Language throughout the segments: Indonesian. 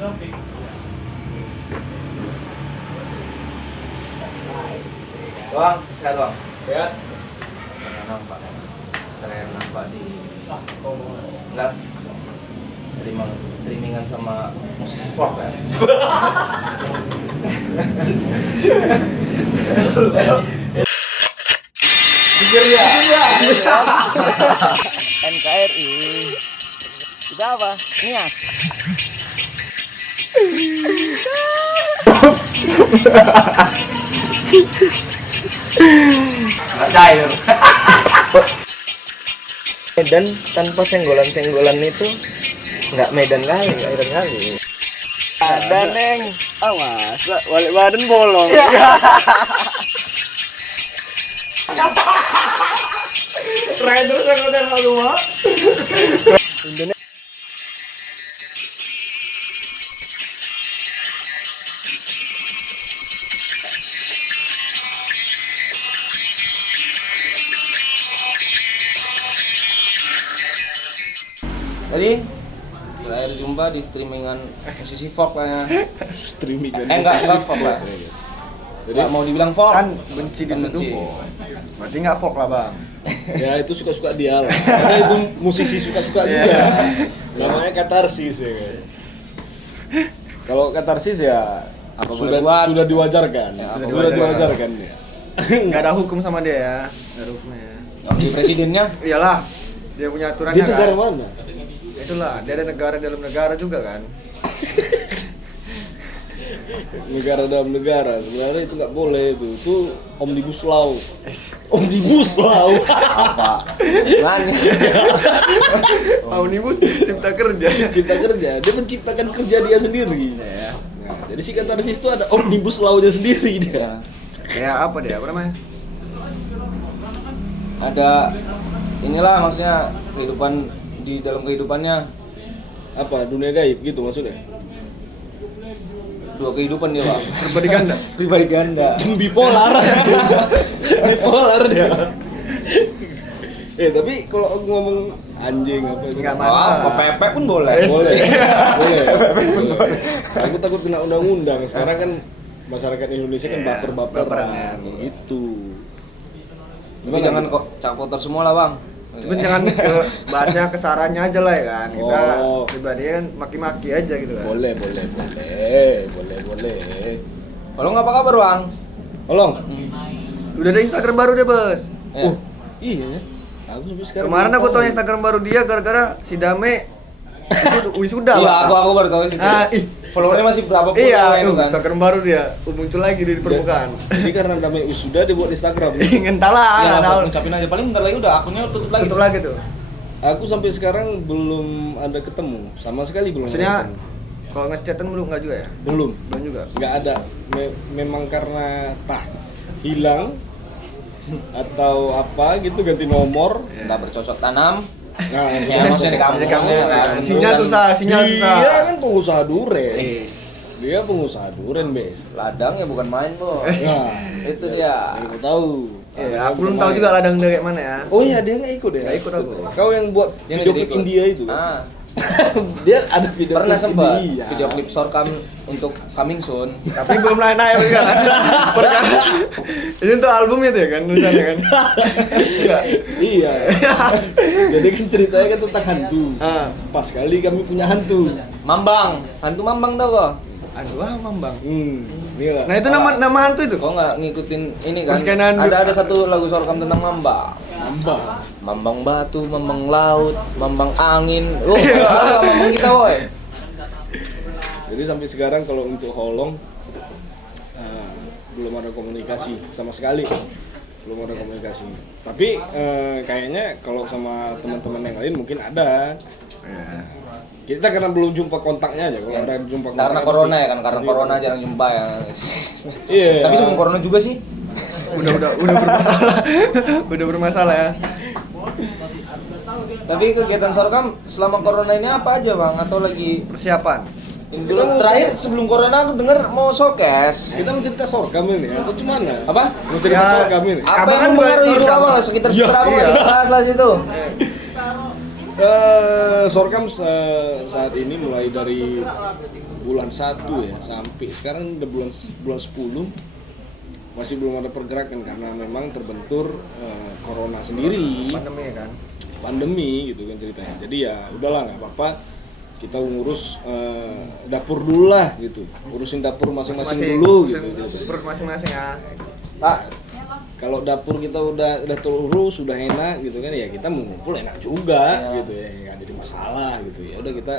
Bang, sehat bang? Sehat? Nampak keren nampak di enggak streamingan sama musisi folk ya. Pikir ya? NKRI kita apa? Nias. Cair. Medan tanpa senggolan itu nggak Medan kali, nggak Medan kali. Ada neng, awas, balik badan bolong. Rider yang udah lalu mah. Indonesia. Tadi terakhir jumpa di streamingan musisi folk lah ya. Streaming Enggak folk lah. Jadi mau dibilang folk Kan benci dituduh. Berarti enggak folk lah, Bang. Ya itu suka-suka dia lah. Karena itu musisi suka-suka juga. Namanya katarsis ya. Kalau katarsis ya Apa sudah boleh buat? sudah diwajarkan. Ya, apa sudah boleh diwajarkan ya. Enggak ada hukum sama dia ya. Enggak ada hukumnya. Wakil presidennya Iyalah. Dia punya aturannya Di negara kan. mana? Itulah, dia ada negara dalam negara juga kan. Negara dalam negara sebenarnya itu nggak boleh itu omnibus law. Omnibus law. apa? Mana? Omnibus cipta kerja. Cipta kerja, dia menciptakan kerja dia sendiri. Ya. Nah, jadi si katarsis itu ada omnibus law-nya sendiri dia. Ya. Kayak apa dia? Apa namanya? Ada inilah maksudnya kehidupan di dalam kehidupannya Apa dunia gaib gitu maksudnya? dua kehidupan dia bang. Pribadi ganda. Pribadi ganda. Bipolar. Bipolar dia. Tapi kalau aku ngomong anjing apa itu? Nggak Oh, masalah. apa Pepe pun boleh. Boleh. Boleh. Aku takut kena undang-undang. Sekarang kan masyarakat Indonesia kan baper-baperan gitu. Tapi jangan kok cak kotor semua lah bang. Tapi jangan ke bahasnya kesarannya aja lah ya kan. Kita Oh. pribadi kan maki-maki aja gitu kan. Boleh. Kalau nggak apa kabar bang? Tolong. Udah ada Instagram baru dia, Bos. Ya. Iya ya. Aku sampai sekarang. Kemarin belum aku tahu tahu. Instagram baru dia gara-gara si Dame wisuda. Iya Bang. aku baru tahu sih. Followernya masih berapa puluh Iya, itu kan. Instagram baru dia muncul lagi di permukaan. Jadi karena namanya wisuda dia buat Instagram. Entahlah, Ya, nggak tahu. ngucapin aja paling bentar lagi udah akunnya tutup lagi. Tutup lagi tuh. Aku sampai sekarang belum ada ketemu, sama sekali belum. Maksudnya ada ketemu. kalau ngechatan belum nggak juga ya? Belum. Belum juga. Nggak ada. Memang karena hilang atau apa gitu ganti nomor. Nggak bercocok tanam. Nah, Ya maksudnya di kampung. Di kampung, ya, kan. kan. Sinyal Terus susah, sinyal susah. Dia kan pengusaha duren. Eh. Dia pengusaha duren, Bes. Ladang ya bukan main bos. Nah, Itu dia. aku tahu. Iya, aku belum tahu juga ladang dia kayak mana ya. Oh iya, dia nggak ikut ya? Nggak ikut aku. Kau yang buat Dia video nggak klip ikut. India itu. Ah, Dia ada video pernah klip sempat India. video klip Sorkam untuk coming soon. Tapi belum naik juga kan. Ini untuk album itu ya kan tulisannya kan. Enggak. Iya. Jadi kan ceritanya kan tentang hantu. Ah. Pas kali kami punya hantu. Mambang, hantu Mambang tau kok? Aduh, Mambang. Inilah. Nah, itu nama hantu itu. Kok nggak ngikutin ini kan? Perskenan Ada satu lagu Sorkam tentang Mambang. Mambang. Mambang batu, Mambang laut, Mambang angin. Oh, ada Mambang kita woy. Jadi sampai sekarang kalau untuk Holong belum ada komunikasi sama sekali. Belum ada komunikasi. Tapi kayaknya kalau sama teman-teman yang lain mungkin ada. Kita karena belum jumpa kontaknya aja. Kalau ada jumpa kontaknya Karena pasti- corona ya kan, karena pasti- corona jarang jumpa ya. Iya. Tapi sebelum corona juga sih. udah bermasalah. Udah bermasalah ya. Tapi kegiatan Sorkam selama corona ini apa aja bang? Atau lagi Persiapan. bulan terakhir sebelum corona aku dengar mau showcase. Kita mau cerita Sorkam ini atau gimana? Apa? Mau cerita Ya, Sorkam ini? Apa Abang yang kan mempengaruhi juga hidup Sorkam. abang lah? Sekitar Iya, apa iya. kita bahas lah situ. Sorkam saat ini mulai dari bulan 1 ya sampai sekarang udah bulan 10 masih belum ada pergerakan karena memang terbentur corona sendiri, pandemi gitu kan ceritanya. Jadi ya udahlah nggak apa-apa, kita ngurus dapur dulu lah gitu, urusin dapur masing-masing dulu gitu. Dapur masing-masing ya. Kalau dapur kita udah terurus, udah enak gitu kan, ya kita mau ngumpul enak juga gitu ya, nggak jadi masalah gitu ya. Udah kita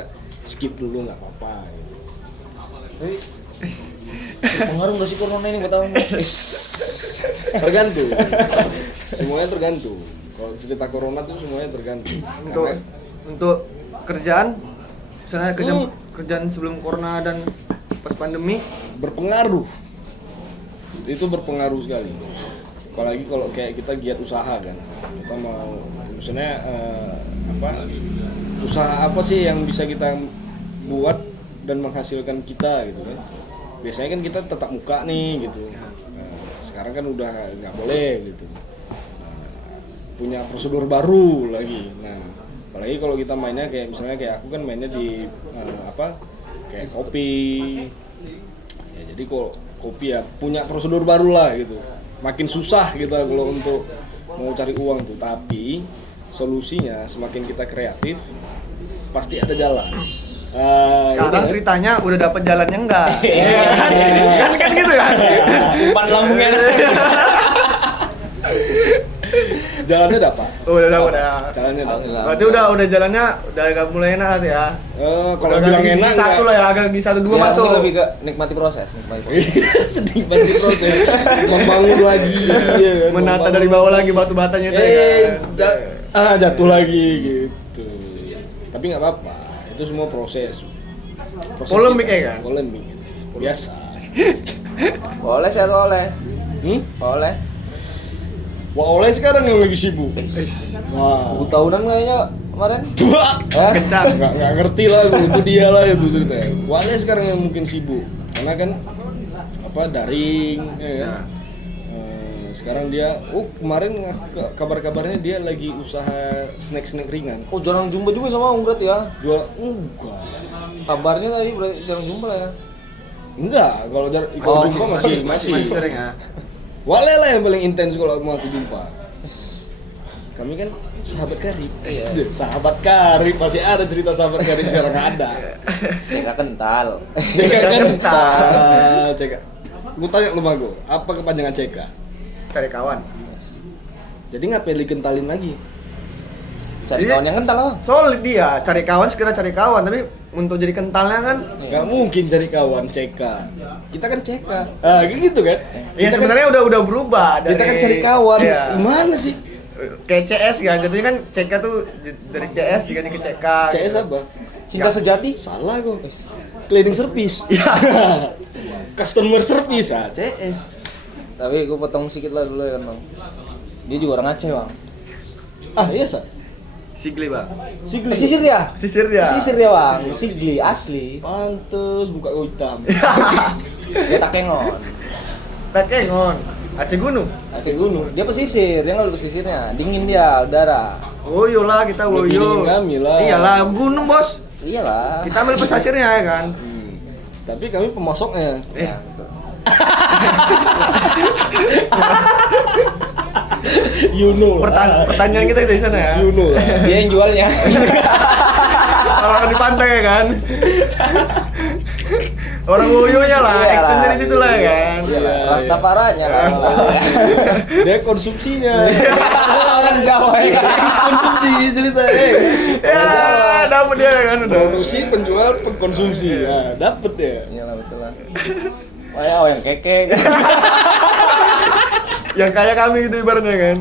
skip dulu nggak apa-apa gitu. Pengaruh nggak sih corona ini buat kamu? Tergantung. Semuanya tergantung. Kalau cerita corona tuh semuanya tergantung. Untuk kerjaan, misalnya kerjaan sebelum corona dan pas pandemi berpengaruh. Itu berpengaruh sekali. Apalagi kalau kayak kita giat usaha kan. Kita mau misalnya usaha apa sih yang bisa kita buat dan menghasilkan kita gitu kan. Biasanya kan kita tetap muka nih gitu. Sekarang kan udah nggak boleh gitu. Punya prosedur baru lagi. Nah, apalagi kalau kita mainnya kayak misalnya kayak aku kan mainnya di kayak kopi. Ya, jadi kalau kopi ya punya prosedur baru lah gitu. Makin susah kita kalau untuk mau cari uang tuh, tapi solusinya semakin kita kreatif pasti ada jalan. Sekarang gitu, ceritanya udah dapet jalannya enggak? kan gitu kan? Umpan lambungnya. Jalannya dapat. Udah dapat ya. Jalannya dapat. Berarti udah jalannya udah agak mulai enak ya. Kalau udah bilang gigi enak satu lah ya, agak gigi 1 2 masuk. Lebih ke nikmati proses. Sedih banget proses. Membangun lagi ya, kan? Menata dari bawah lagi batu batanya itu kan. Jatuh lagi gitu. Tapi nggak apa-apa. Itu semua proses Polemik ya kan? Polemik gitu. Biasa. Boleh sih atau oleh? Boleh. Wah, oleh sekarang yang lagi sibuk. Wah. Buku tahunan kayaknya kemarin. Kencang. Nggak ngerti lah, itu dia lah itu ceritanya. Wale sekarang yang mungkin sibuk karena kan daring ya kan? Sekarang dia kemarin kabar-kabarnya dia lagi usaha snack ringan. Oh, jarang jumpa juga sama Om berarti ya? Jual enggak. Kabarnya tadi berarti jarang jumpa lah ya? Enggak, kalau jumpa masih sering ya. Wale lah yang paling intens kalau mau aku jumpa. Kami kan sahabat karib. Iya. Sahabat karib, masih ada cerita sahabat karib sekarang ada. Ceka kental. Ceka. Gue tanya lu Mago, apa kepanjangan CK? Cari kawan. Jadi ngapain dikentalin lagi? Cari kawan yang kental lah. Solid dia, cari kawan sekira cari kawan, tapi untuk jadi kentalnya kan Nggak mungkin cari kawan CK. Kita kan CK. Kayak gitu kan? ya sebenarnya udah berubah dari Kita kan cari kawan. Iya. Gimana sih? Kayak CS kan, jadinya kan CK tuh dari CS diganti ke CK. CS gitu. apa? Cinta sejati? Salah kok. Cleaning service. Iya. Customer service CS. Tapi gue potong sedikit lah dulu ya Bang. Dia juga orang Aceh Bang. Iya Sa. Sigli bang. Sigli. Pesisir dia? Sisir dia. Pesisir dia Bang, Sigli, asli. Pantes buka hitam. Dia Takengon. Takengon. Aceh Gunung. Aceh Gunung. Dia pesisir, dia nggak ada pesisirnya. Dingin dia, udara. Woyo lah kita Lebih woyo. dingin kami lah. Iyalah gunung bos. Iyalah. Kita ambil pesisirnya ya kan. Tapi kami pemasoknya. Ya. Pertanyaan kita itu di sana ya. You know lah. Dia yang jualnya. Orang di pantai ya kan. Orang woyonya lah, Iyalah. actionnya di situ lah ya kan. Iyalah. Rastafaranya lah. Dia konsumsinya. Orang Jawa ya. Konsumsi cerita. Ya, dapet dia ya kan udah. Produksi, penjual, pengkonsumsi. Ya, dapet ya. Iyalah betul lah. Oh yang keke. Yang kayak kami itu ibaratnya kan.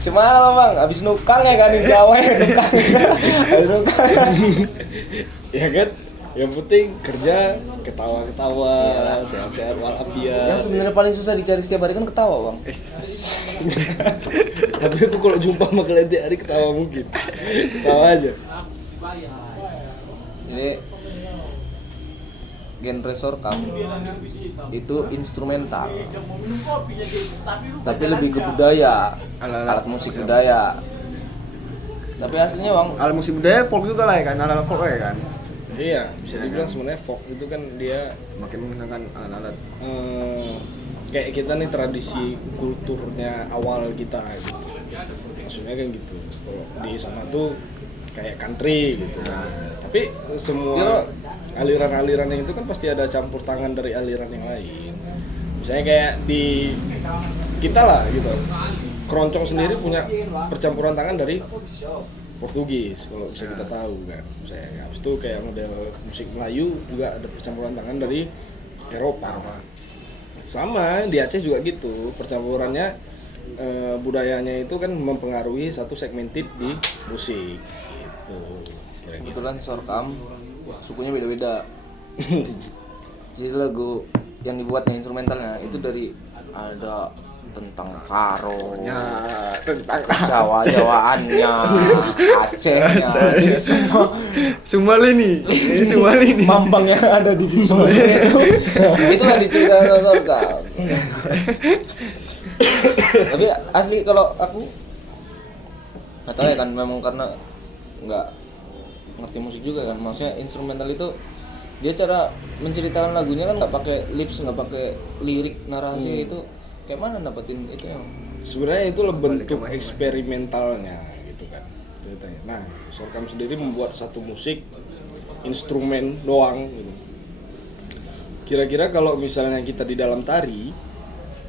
Cuma lah Bang, habis nukang ya kan di Jawa ya nukang. Habis nukang. Ya kan? Yang penting kerja, ketawa-ketawa, sehat-sehat walafiat. Yang sebenarnya paling susah dicari setiap hari kan ketawa Bang. Tapi aku kalau jumpa sama kalian tiap hari ketawa mungkin. Ketawa aja. Ini genre sorkam itu instrumental, tapi lebih ke budaya, alat musik budaya. Tapi aslinya Bang, Alat musik budaya folk juga lah ya kan, alat folk ya kan. Iya, bisa dibilang sebenarnya folk itu kan dia makin menggunakan alat-alat kayak kita nih tradisi kulturnya awal kita gitu. Maksudnya kan gitu. Kalau di sana tuh kayak country gitu. Tapi semua aliran-aliran yang itu kan pasti ada campur tangan dari aliran yang lain. Misalnya kayak di kita lah gitu. Keroncong sendiri punya percampuran tangan dari Portugis kalau bisa kita tahu kan. Misalnya habis itu kayak model musik Melayu juga ada percampuran tangan dari Eropa. Sama di Aceh juga gitu, percampurannya budayanya itu kan mempengaruhi satu segmented di musik gitu. Kebetulan Sorkam sukunya beda-beda. Jadi lagu yang dibuatnya instrumentalnya itu dari ada tentang Karonya, tentang Jawa-Jawaannya, Acehnya, jadi semua lini mambang yang ada di semua itu itulah diceritakan Sorkam. Tapi asli kalau aku nggak tahu ya kan, memang karena nggak ngerti musik juga kan, maksudnya instrumental itu dia cara menceritakan lagunya kan nggak pakai lips, nggak pakai lirik narasi itu. Kayak mana dapetin itu yang sebenarnya itu bentuk eksperimentalnya gitu kan ceritanya. Nah, Sorkam sendiri membuat satu musik instrumen doang gitu. Kira-kira kalau misalnya kita di dalam tari,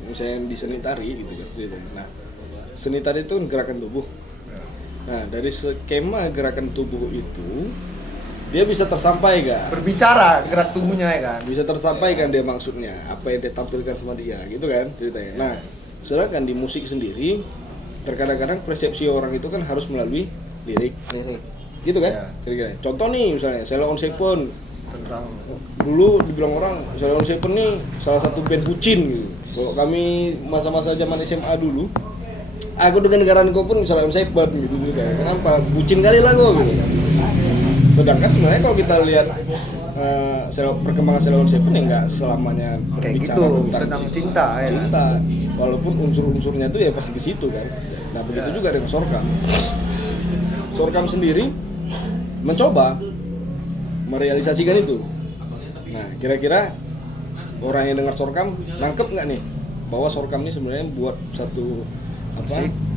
misalnya di seni tari gitu kan ceritanya. Nah, seni tari itu gerakan tubuh. Nah, dari skema gerakan tubuh itu dia bisa tersampaikan, berbicara gerak tubuhnya ya kan, bisa tersampaikan dia maksudnya apa yang dia tampilkan sama dia gitu kan ceritanya. Nah, sedangkan di musik sendiri terkadang-kadang persepsi orang itu kan harus melalui lirik gitu kan ya. Kira-kira contoh nih misalnya Sheila on Seven tentang dulu dibilang orang Sheila on Seven nih salah satu band bucin gitu. Kalau kami masa-masa zaman SMA dulu, aku dengan negara kau pun Sheila on Seven gitu kan. Kenapa? Bucin kali lah gue gitu. Sedangkan sebenarnya kalau kita lihat perkembangan Sheila on Seven ya nggak selamanya kayak berbicara gitu tentang cinta ya. Cinta, walaupun unsur-unsurnya itu ya pasti ke situ kan. Nah begitu juga dengan Sorkam. Sorkam sendiri mencoba merealisasikan itu. Nah kira-kira orang yang dengar Sorkam nangkep nggak nih bahwa Sorkam ini sebenarnya buat satu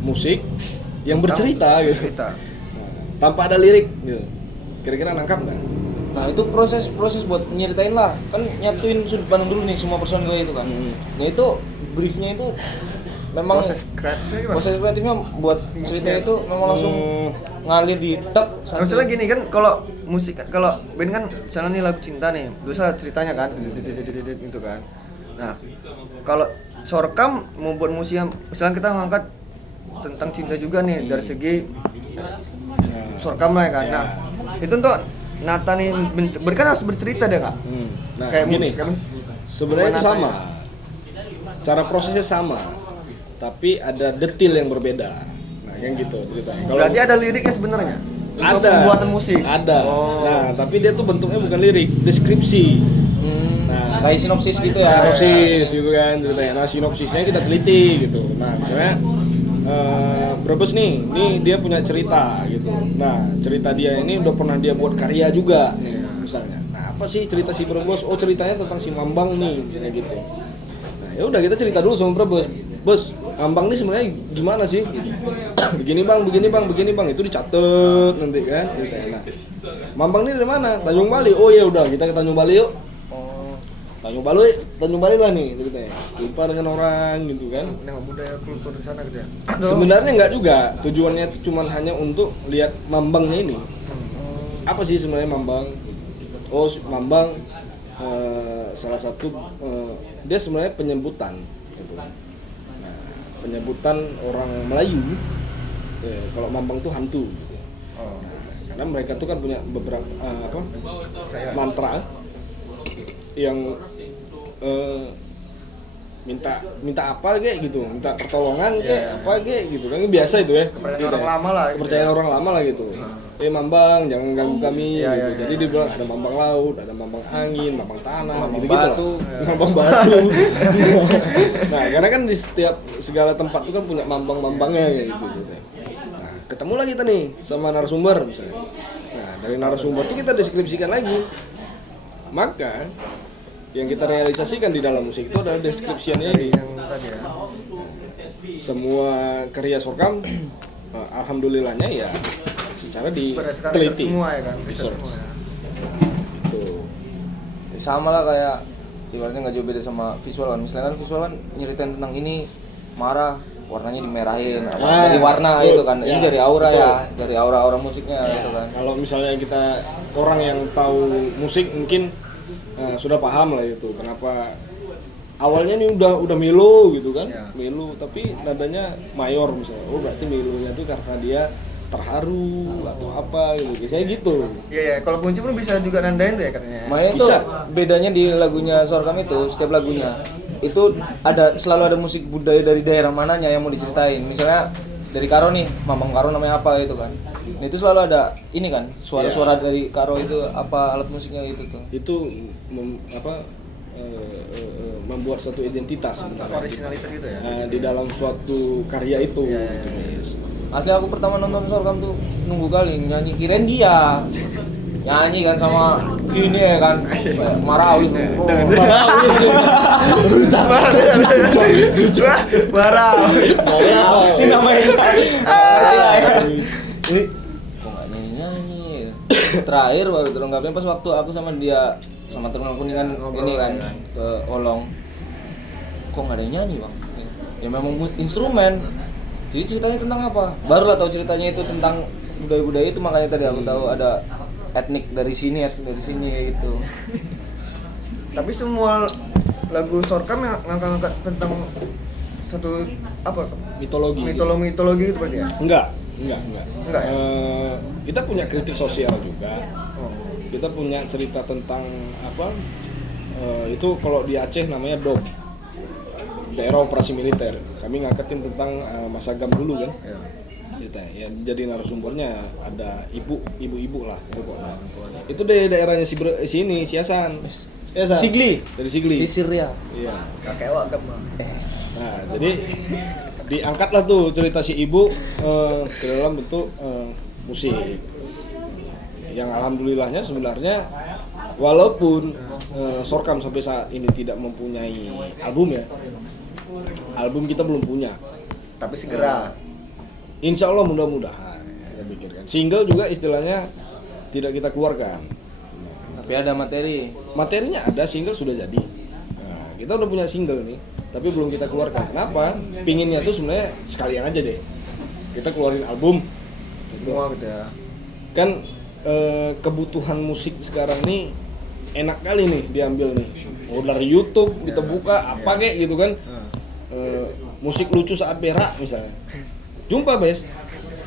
musik yang bercerita gitu. Nah, tanpa ada lirik gitu. Kira-kira nangkap nggak? Nah itu proses buat nyeritain lah, kan nyatuin sudut pandang dulu nih semua personil itu kan. Nah itu briefnya itu memang proses kreatifnya buat cerita itu memang langsung ngalir di tek. Misalnya gini kan, kalau musik, kalau band kan misalnya nih lagu cinta nih, dosa ceritanya kan, gitu kan. Nah kalau Sorkam mau buat musik yang misalnya kita ngangkat tentang cinta juga nih dari segi Sorkam lah ya kan. Nah itu untuk Nata nih kan harus bercerita deh kak. Nah kayak gini, sebenarnya itu sama, cara prosesnya sama, tapi ada detail yang berbeda. Nah yang gitu ceritanya. Berarti ada liriknya sebenarnya untuk ada pembuatan musik. Ada. Nah tapi dia tuh bentuknya bukan lirik, deskripsi. Nah kayak sinopsis gitu ya. Sinopsis gitu kan ceritanya. Nah sinopsisnya kita teliti gitu. Nah misalnya Brebes nih, ini dia punya cerita gitu. Nah cerita dia ini udah pernah dia buat karya juga nih, misalnya. Nah apa sih cerita si Brebes? Oh ceritanya tentang si Mambang nih, misalnya gitu. Nah ya udah kita cerita dulu sama Brebes. Bos, Mambang nih sebenarnya gimana sih? Gitu. begini bang, itu dicatat nanti kan. Nah, Mambang nih dari mana? Tanjung Bali. Oh ya udah kita ke Tanjung Bali yuk. Tanjung Bali lah nih ceritanya. Jumpa dengan orang gitu kan. Nengok budaya kultur di sana gitu ya. Sebenarnya enggak juga. Tujuannya itu cuma hanya untuk lihat Mambangnya ini. Apa sih sebenarnya Mambang? Oh, Mambang salah satu dia sebenarnya penyebutan gitu. Nah, penyebutan orang Melayu. Kalau Mambang tuh hantu gitu. Karena mereka tuh kan punya beberapa mantra yang minta apa kayak gitu, minta pertolongan kayak apa kayak gitu kan, biasa itu ya. Kepercayaan orang lama lah. Kepercayaan orang lama lah gitu. Mambang jangan ganggu kami. Gitu. Jadi dia bilang ada Mambang laut, ada Mambang angin, Mambang tanah, gitu batu. Mambang batu. Nah karena kan di setiap segala tempat itu kan punya Mambangnya kayak gitu. Nah ketemu lagi kita nih sama narasumber misalnya. Nah dari narasumber itu kita deskripsikan lagi. Maka yang kita realisasikan di dalam musik itu adalah deskripsiannya ini. Yang tadi ya. Semua karya Sorkam alhamdulillahnya ya secara Berdasarkan riset diteliti. semua ya kan, riset Research. semua ya. Gitu. Sama lah kayak ibaratnya nggak jauh beda sama visual kan. Misalnya kan visual kan nyeritain tentang ini marah, warnanya dimerahin, dari warna betul. itu kan. Ini Ya, dari aura betul. ya, dari aura-aura musiknya gitu kan. Kalau misalnya kita orang yang tahu musik mungkin sudah paham lah itu kenapa awalnya nih udah melo gitu kan, Ya. melo tapi nadanya mayor misalnya. Oh berarti melonya itu karena dia terharu atau apa gitu. Biasanya gitu. Iya ya, kalau kunci pun bisa juga nandain tuh ya katanya. Makanya itu Bisa. bedanya di lagunya Sorkam itu, setiap lagunya itu selalu ada musik budaya dari daerah mananya yang mau diceritain. Misalnya dari Karo nih, Mamang Karo namanya apa itu kan. Nah, itu selalu ada ini kan, suara-suara dari Karo itu apa alat musiknya itu tuh. Itu membuat satu identitas sebenarnya. Originalitas gitu ya. Di dalam suatu karya itu. gitu, guys. Asli aku pertama nonton Sorkam tuh nunggu kali nyanyi, kirain dia nyanyi kan sama gini ya kan, Marawi. Barang. Apa sih namanya? Ngerti lah ya. Ini kok nggak nyanyi-nyanyi. Terakhir baru terungkapnya pas waktu aku sama dia sama teman kuningan ini kan ke Olong. Kok nggak ada yang nyanyi bang? Ya memang instrumen. Jadi ceritanya tentang apa? Barulah tahu ceritanya itu tentang budaya-budaya itu, makanya tadi aku tahu ada etnik dari sini gitu. Tapi semua lagu Sorkam yang ngangkat tentang satu apa? Mitologi. Mitologi itu berarti ya? Enggak. Enggak ya? Kita punya kritik sosial juga. Oh. Kita punya cerita tentang apa? Itu kalau di Aceh namanya DOM. Daerah operasi militer. Kami ngangkatin tentang masa GAM dulu kan. Ya. Cerita ya, jadi narasumbernya ada ibu-ibu lah pokoknya. Itu dari daerahnya sini, Siasan. Sigli. Dari Sigli. Sisir ya. Iya. Kakek wakam. Nah, jadi diangkatlah tuh cerita si ibu ke dalam bentuk musik. Yang alhamdulillahnya sebenarnya walaupun Sorkam sampai saat ini tidak mempunyai album ya. Album kita belum punya. Tapi segera. Insya Allah mudah-mudahan kita pikirkan. Single juga istilahnya tidak kita keluarkan. Tapi ada materi. Materinya ada, single sudah jadi. Nah, kita udah punya single nih, tapi belum kita keluarkan. Kenapa? Pinginnya tuh sebenarnya sekalian aja deh. Kita keluarin album. Semua gitu ya. Kan kebutuhan musik sekarang nih enak kali nih diambil nih. Oh dari YouTube kita buka apa kayak gitu kan. Musik lucu saat berak misalnya. Jumpa bes.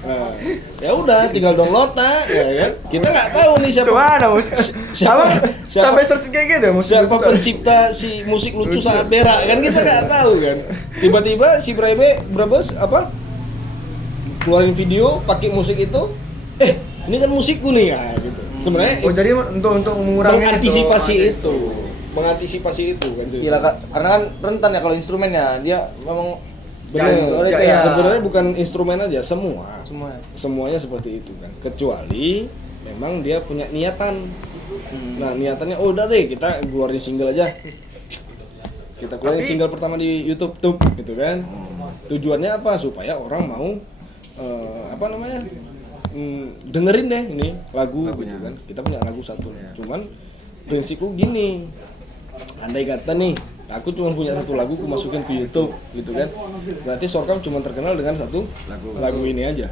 Nah, ya udah tinggal download ya kan. Kita nggak tahu nih siapa siapa Sampai searching kayak gitu ya musik siapa lucu. pencipta si musik lucu saat berak kan kita nggak tahu kan. Tiba-tiba si Brabes apa keluarin video pakai musik itu, ini kan musikku nih ya gitu. Sebenarnya Oh jadi untuk mengurangi mengantisipasi itu kan. Iya karena kan rentan ya kalau instrumennya, dia memang Benar. Ya, Ya, ya. sebenarnya bukan instrumen aja, semua. semuanya seperti itu kan. Kecuali memang dia punya niatan. Nah, niatannya udah deh kita keluarin single aja. Kita keluarin single pertama di YouTube tuh gitu kan. Tujuannya apa? Supaya orang mau dengerin deh ini lagunya gitu kan. Kita punya lagu satu. Cuman prinsipku gini. Andai kata nih aku cuma punya satu lagu, aku masukin ke YouTube gitu kan. Berarti Sorkam cuma terkenal dengan satu lagu ini aja.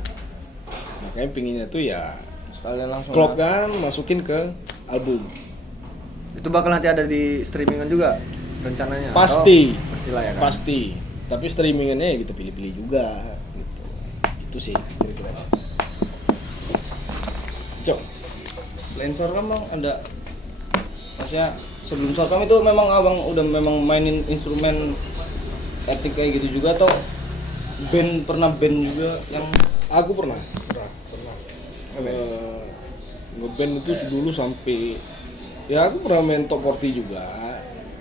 Makanya pinginnya tuh ya Sekalian langsung. klop kan, masukin ke album. Itu bakal nanti ada di streamingan juga rencananya. Pasti. Pastilah ya kan. Pasti. Tapi streamingannya ya kita pilih-pilih juga gitu. Itu sih kira-kira. Cok. Selain Sorkam bang ada, maksudnya sebelum Sorkam itu memang abang udah memang mainin instrumen etik kayak gitu juga, atau pernah band juga yang Aku pernah. Ngeband itu dulu sampai ya aku pernah main top 40 juga,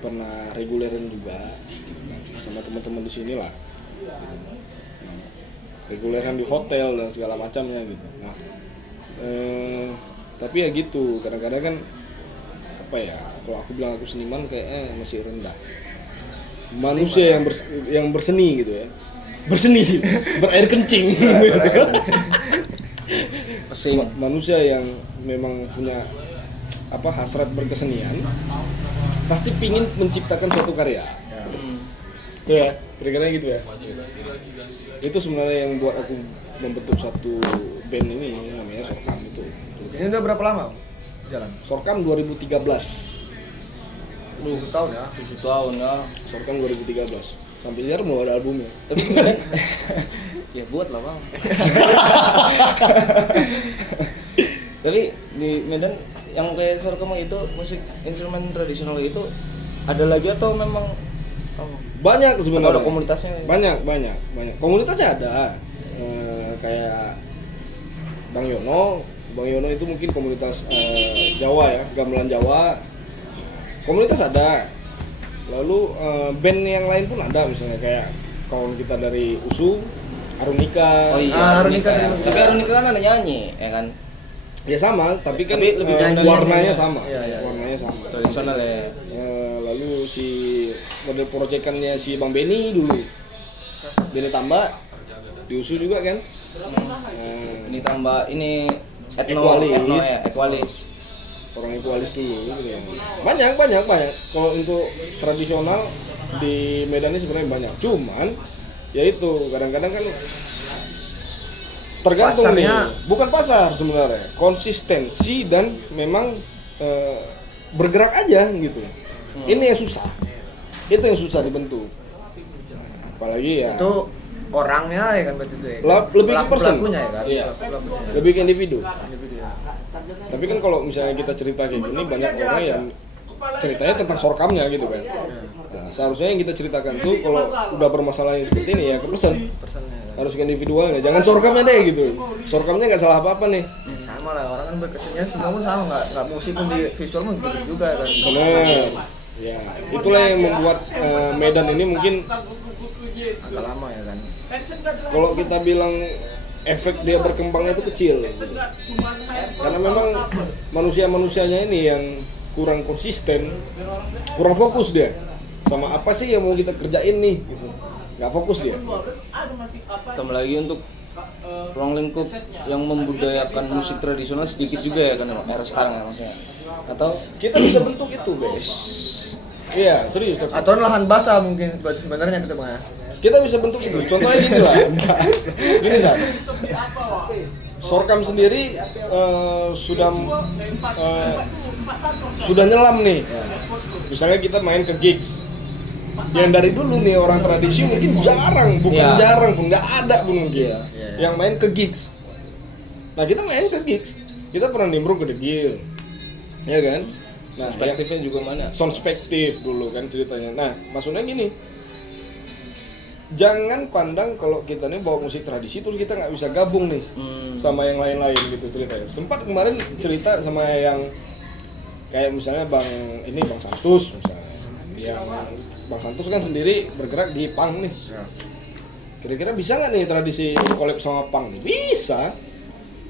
pernah reguleran juga sama teman-teman di sini lah. Reguleran di hotel dan segala macamnya gitu. Nah, Tapi ya gitu, kadang-kadang kan apa ya, kalau aku bilang aku seniman kayaknya masih rendah. Manusia yang berseni gitu ya, berseni berair kencing manusia yang memang punya apa hasrat berkesenian pasti pingin menciptakan suatu karya. Itu ya, kira-kira gitu ya. Itu sebenarnya yang buat aku membentuk satu band ini namanya Sorkam itu. Ini udah berapa lama jalan? Sorkam 2013. 10 tahun ya. 7 tahun ya. Sorkam 2013. Sampai sekarang belum ada albumnya. Tapi Medan ya buat lah bang. Tapi di Medan yang kayak Sorkam itu musik instrumen tradisional itu ada lagi atau memang Banyak sebenarnya. ada komunitasnya? Banyak. Komunitasnya ada. Kayak Bang Yono itu mungkin komunitas Jawa ya, gamelan Jawa. Komunitas ada. Lalu band yang lain pun ada, misalnya kayak kawan kita dari USU, Arunika. Oh iya, Arunika. Tapi Arunika kan ada nyanyi, ya kan? Ya sama, tapi kan Tapi lebih warnanya sama. Iya. Warnanya sama. Tradisional ya. Lalu si model proyekannya si Bang Benny dulu. Benny Tambak di USU juga kan? Ini tambah ini Equalis. Orang Equalis dulu gitu ya. Banyak. Kalau untuk tradisional di Medan ini sebenarnya banyak. Cuman ya itu kadang-kadang kan tergantung pasarnya, nih. Bukan pasar sebenarnya. Konsistensi dan memang bergerak aja gitu. Ini yang susah. Itu yang susah dibentuk. Apalagi ya Itu orangnya ya kan berarti itu ya. lebih ke person. Pelakunya ya kan. Iya. Pelakunya. Lebih ke individu. Individu ya. Tapi kan kalau misalnya kita cerita kayak gini, banyak orang yang ceritanya tentang sorkamnya gitu kan. Nah, seharusnya yang kita ceritakan tuh kalau udah permasalahan seperti ini ya ke person. Personnya kan. Harus ke individualnya, jangan sorkamnya deh gitu. Sorkamnya nggak salah apa-apa nih. Sama lah, orang kan berkesenian semua pun sama, nggak musik pun di visual pun gitu juga kan. Benar. Ya, itulah yang membuat Medan ini mungkin Agak lama ya kan. kalau kita bilang efek dia berkembangnya itu kecil gitu. Karena memang manusianya ini yang kurang konsisten, kurang fokus dia sama apa sih yang mau kita kerjain nih gitu. Nggak fokus dia. Tambah lagi untuk ruang lingkup yang membudayakan musik tradisional sedikit juga ya kan era sekarang ya maksudnya. Atau Kita bisa bentuk itu guys. Iya, serius. Atau lahan basah mungkin sebenarnya kita mah. Kita bisa bentuk itu. Contohnya gini lah. Gini San. Sorkam sendiri sudah nyelam nih. Misalnya kita main ke gigs. Yang dari dulu nih orang tradisi mungkin jarang, bukan Iya. jarang pun nggak ada pun mungkin. Iya. Yang main ke gigs. Nah kita main ke gigs. Kita pernah nimbrung ke The Guild. Ya kan? Nah, perspektifnya juga mana? Soundspektif dulu kan ceritanya. Nah, maksudnya gini. Jangan pandang kalau kita nih bawa musik tradisi terus kita nggak bisa gabung nih sama yang lain-lain gitu ceritanya. Sempat kemarin cerita sama yang kayak misalnya Bang Santus misalnya. Yang Bang Santus kan sendiri bergerak di punk nih. Kira-kira bisa nggak nih tradisi collab sama punk nih? Bisa.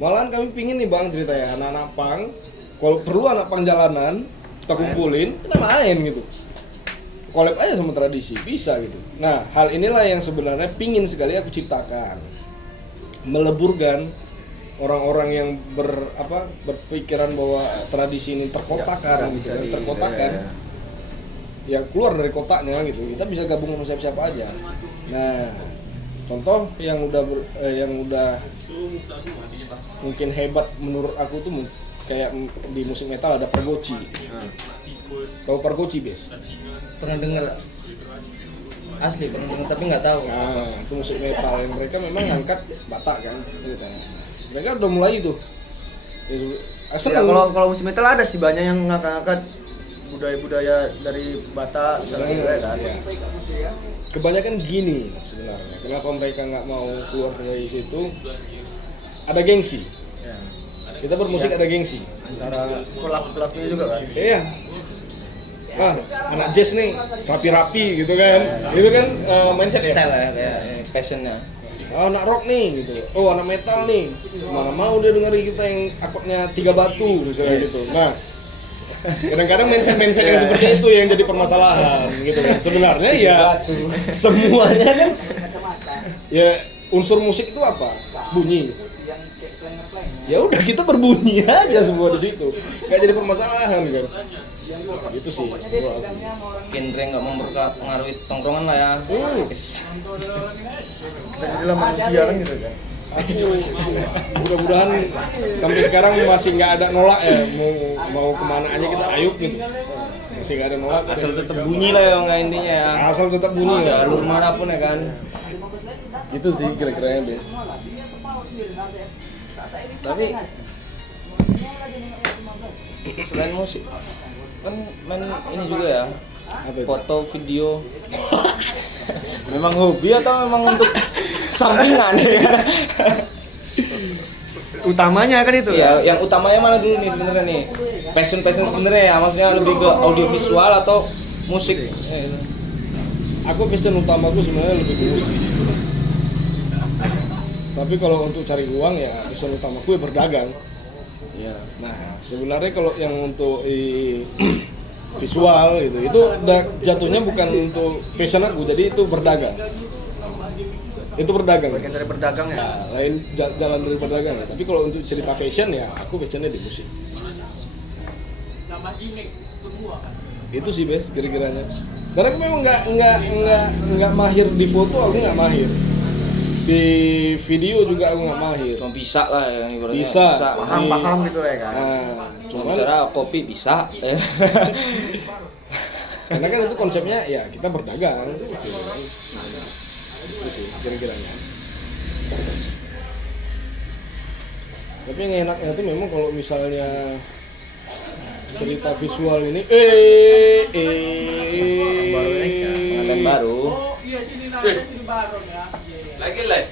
Malahan kami pingin nih Bang ceritanya anak-anak punk. Kalau perlu anak punk jalanan kita kumpulin, kita main gitu. Collab aja sama tradisi, bisa gitu. Nah, hal inilah yang sebenarnya pingin sekali aku ciptakan. Meleburkan orang-orang yang berpikiran bahwa tradisi ini terkotakan, gitu kan, terkotakan. Ya keluar dari kotaknya gitu. Kita bisa gabung sama siapa-siapa aja. Nah, contoh yang udah mungkin hebat menurut aku tuh kayak di musik metal ada Pergoci. Tahu Pergoci, Bes? Pernah dengar asli pernah dengar tapi nggak tahu. Nah, itu musik metal yang mereka memang ngangkat Batak kan gitu. Mereka udah mulai itu. Ya, kalau musik metal ada sih banyak yang ngangkat budaya-budaya dari Batak misalnya kan. Ya. Kebanyakan gini sebenarnya. Kenapa mereka nggak mau keluar dari situ? Ada gengsi. Ya. Kita bermusik ada gengsi. Antara pelaku-pelakunya juga kan. Iya. Anak jazz nih rapi-rapi gitu kan. Itu kan mindset ya. Style ya kayak passionnya. oh, anak rock nih gitu, oh anak metal nih, mana mau dia dengerin kita yang akordnya 3 batu misalnya gitu. Nah, kadang-kadang mindset yang seperti itu yang jadi permasalahan gitu kan. Sebenarnya ya semuanya kan ya unsur musik itu apa? Bunyi. Ya udah kita berbunyi aja semua di situ. Gak jadi permasalahan kan. Gitu sih. Genre nggak mempengaruhi tongkrongan lah ya. Yes. Kita jadilah manusia kan gitu kan. Aku mudah-mudahan sampai sekarang masih nggak ada nolak ya, mau kemana aja kita ayuk gitu, masih nggak ada nolak, Asal tetap bunyi lah ya nggak intinya ya. asal tetap bunyi ya. Jalur manapun ya kan. Gitu sih kira-kiranya Bes. Tapi selain musik kan main ini juga ya, Apa itu? foto video. Memang hobi atau memang untuk sampingan ya? Utamanya kan itu Iya, yang utamanya mana dulu nih sebenarnya nih? Passion sebenarnya ya, maksudnya lebih ke audiovisual atau musik? Aku passion utamaku sebenarnya lebih ke musik. Tapi kalau untuk cari uang ya passion utamaku ya berdagang. Iya. Nah sebenarnya kalau yang untuk visual gitu, itu udah jatuhnya bukan untuk passion aku, jadi itu berdagang. Itu berdagang. bagian dari berdagang ya. Nah, lain jalan dari berdagang ya. Tapi kalau untuk cerita fashion ya aku fashionnya di musik. Itu sih Bes kira-kiranya. Karena aku memang nggak mahir di foto, aku nggak mahir. Di video juga aku nggak mahir. Cuma bisa lah ya, ibaratnya Bisa. Paham gitu ya kan. Nah, cuman cara kopi bisa. karena kan itu konsepnya ya kita berdagang. Itu sih kira-kiranya. Tapi yang enaknya itu memang kalau misalnya cerita visual ini Pengantin baru. Lagi live.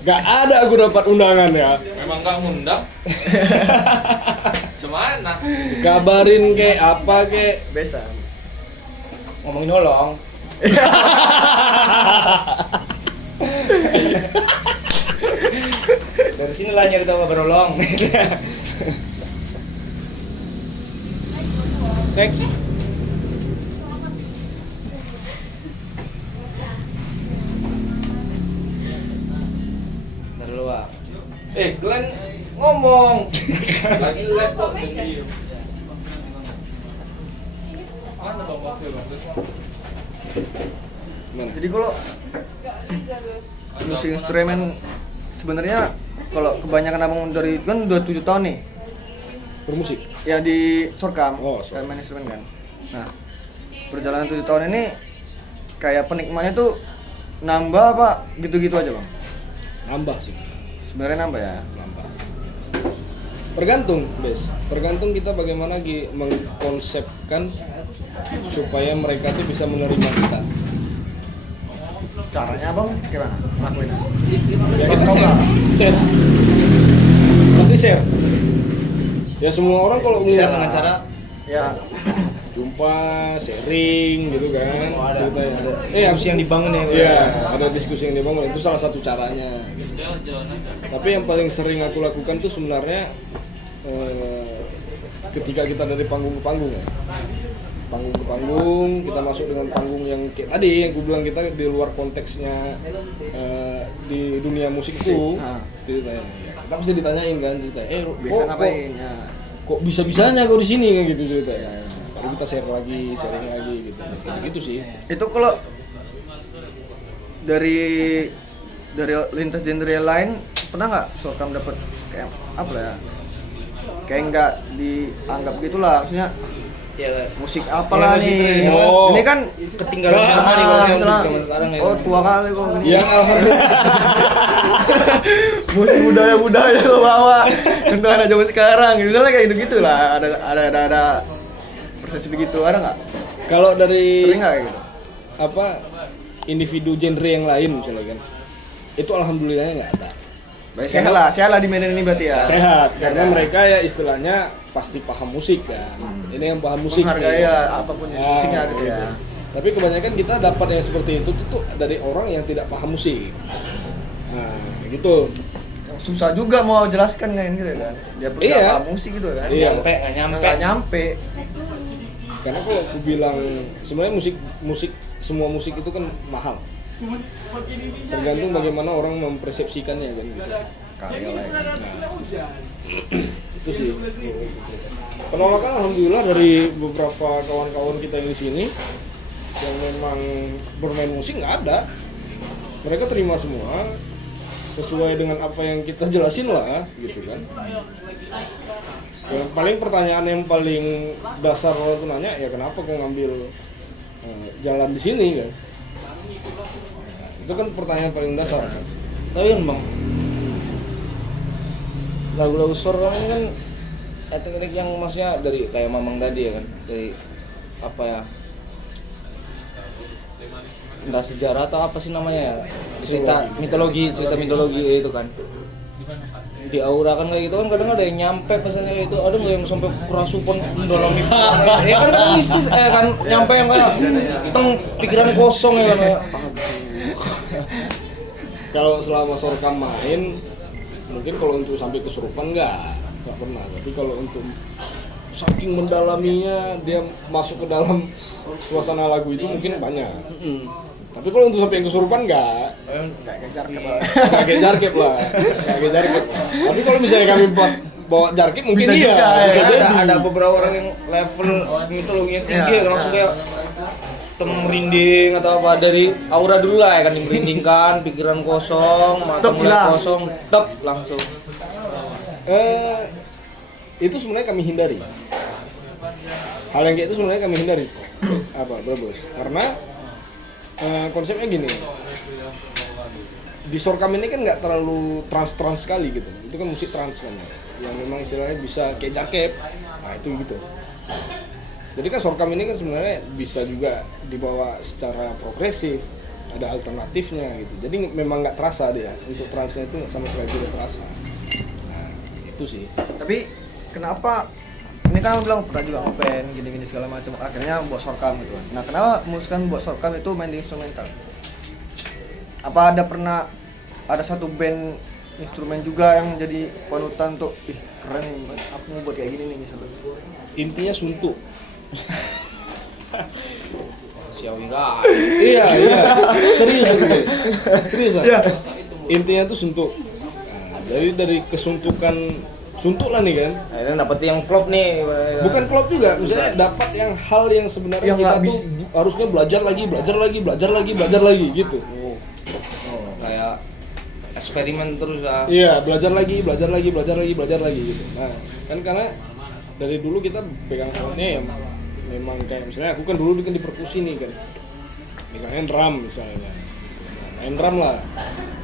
gak ada aku dapat undangan ya. Memang nggak ngundang. Cemana? Kabarin kek apa kek. Biasa. Ngomongin nolong. Dari sinilah nyari tahu kabar nolong. Next. Ntar dulu Pak. Glenn ngomong. Lagi live kok. Mana bang waktu bang? Gimana? Jadi kalau musik instrumen sebenarnya kalau kebanyakan abang dari kan udah 7 tahun nih Bermusik. ya di Sorkam, Oh, Sorkam. main instrumen kan. Nah, perjalanan 7 tahun ini kayak penikmatnya tuh nambah apa gitu-gitu aja bang? Nambah sih. Sebenarnya nambah ya. Nambah. Tergantung, Bes. Tergantung kita bagaimana mengkonsepkan supaya mereka tuh bisa menerima kita. Caranya abang gimana? Lakuin. Ya kita Sorkam lah. share. Pasti share. Ya semua orang kalau Share ngeliat dengan cara Ya, jumpa, sharing gitu kan, ceritanya. diskusi yang dibangun ya. Iya, ada diskusi yang dibangun, itu salah satu caranya gitu. Tapi yang paling sering aku lakukan tuh sebenarnya ketika kita dari panggung ke panggung ya. Panggung ke panggung, kita masuk dengan panggung yang kayak tadi yang gue bilang kita di luar konteksnya di dunia musik itu. Ceritanya. Kita pasti ditanyain kan cerita. biasa ngapain ya? Kok bisa-bisanya kau di sini kan gitu ceritanya. Baru kita share lagi, sharing lagi gitu. Gitu sih. Itu kalau dari lintas genre lain pernah nggak Sorkam dapat kayak apa lah ya? Kayak nggak dianggap gitulah, maksudnya Ya, musik apalah musik nih. tradisional. Oh. Ini kan ketinggalan zaman nih kalau yang misalnya, zaman sekarang ya. oh tua kali kok gini. Yang alhamdulillah Musik budaya lo bawa untuk anak zaman sekarang. Misalnya kayak gitu lah. Ada persepsi begitu, ada nggak? kalau dari Sering nggak kayak gitu? apa individu genre yang lain misalnya kan, itu alhamdulillahnya nggak ada. Sehat lah di Medan ini berarti ya. Sehat karena mereka ya istilahnya pasti paham musik kan. Ini yang paham musik Menghargai nih. ya apapun jenis musiknya gitu ya. Tapi kebanyakan kita dapat yang seperti itu tuh dari orang yang tidak paham musik. Nah gitu. Susah juga mau jelaskan kan gitu kan. Dia Iya. paham musik gitu kan. Iya. Nggak nyampe. Karena kalau aku bilang sebenarnya musik semua musik itu kan mahal. Tergantung bagaimana orang mempersepsikannya kan gitu. Karya lah ya. Itu sih. Penolakan alhamdulillah dari beberapa kawan-kawan kita yang di sini yang memang bermain musik nggak ada. Mereka terima semua sesuai dengan apa yang kita jelasin lah gitu kan. Yang paling pertanyaan yang paling dasar orang tuh nanya ya kenapa kau ngambil jalan di sini kan? Itu kan pertanyaan paling dasar kan. Tapi kan bang, lagu-lagu sorghum ini kan teknik yang maksudnya dari kayak Mamang tadi ya kan, dari apa ya, nggak sejarah atau apa sih namanya ya, cerita mitologi itu kan diaurakan kayak gitu kan. Kadang ada yang nyampe pesannya kayak itu, ada nggak yang sampai kerasupan dalam itu ya kan, kadang mistis kan nyampe yang kayak pikiran kosong ya kan kayak, Kalau selama Sorghum main mungkin kalau untuk sampai kesurupan nggak pernah. Tapi kalau untuk saking mendalaminya dia masuk ke dalam suasana lagu itu mungkin banyak. Tapi kalau untuk sampai yang kesurupan nggak kejar kep lah. Tapi kalau misalnya kami bawa jarkip mungkin Bisa iya. juga, Bisa ya. jadi. ada beberapa orang yang level mitologinya tinggi Iya, langsung kayak merinding atau apa, dari aura dulu lah ya kan, merindingkan, pikiran kosong, mata Tep mulai hilang. kosong, tep langsung. Itu sebenarnya kami hindari. Hal yang kayak itu sebenarnya kami hindari. Apa, Bros? Karena konsepnya gini. Di Sorghum ini kan nggak terlalu trans sekali gitu. Itu kan musik trans kan, yang memang istilahnya bisa kayak jakep. Nah itu gitu. Jadi kan Sorghum ini kan sebenarnya bisa juga dibawa secara progresif, ada alternatifnya gitu. Jadi memang nggak terasa dia, untuk transnya itu sama sekali tidak terasa. Nah itu sih. Tapi kenapa ini kan bilang pernah juga ngeband gini-gini segala macam, akhirnya buat Sorghum gitu kan. Nah kenapa musikan buat Sorghum itu main di instrumental? Apa ada satu band instrumen juga yang jadi panutan untuk keren nih, aku mau buat kayak gini nih misalnya. Intinya suntuk. Siawi enggak. Iya. Serius. Iya. Intinya tuh suntuk. Nah, dari kesuntukan suntuk lah nih kan. Akhirnya dapet yang klop nih. Bukan klop juga, misalnya dapat yang hal yang sebenarnya Yang kita nggak tuh harusnya belajar lagi gitu. Kayak eksperimen terus lah. Iya, belajar lagi gitu. Nah, kan karena dari dulu kita pegang alatnya ya memang kayak misalnya aku kan dulu kan di perkusi nih kan. Megangin drum misalnya. Gitu. Nah, main drum lah.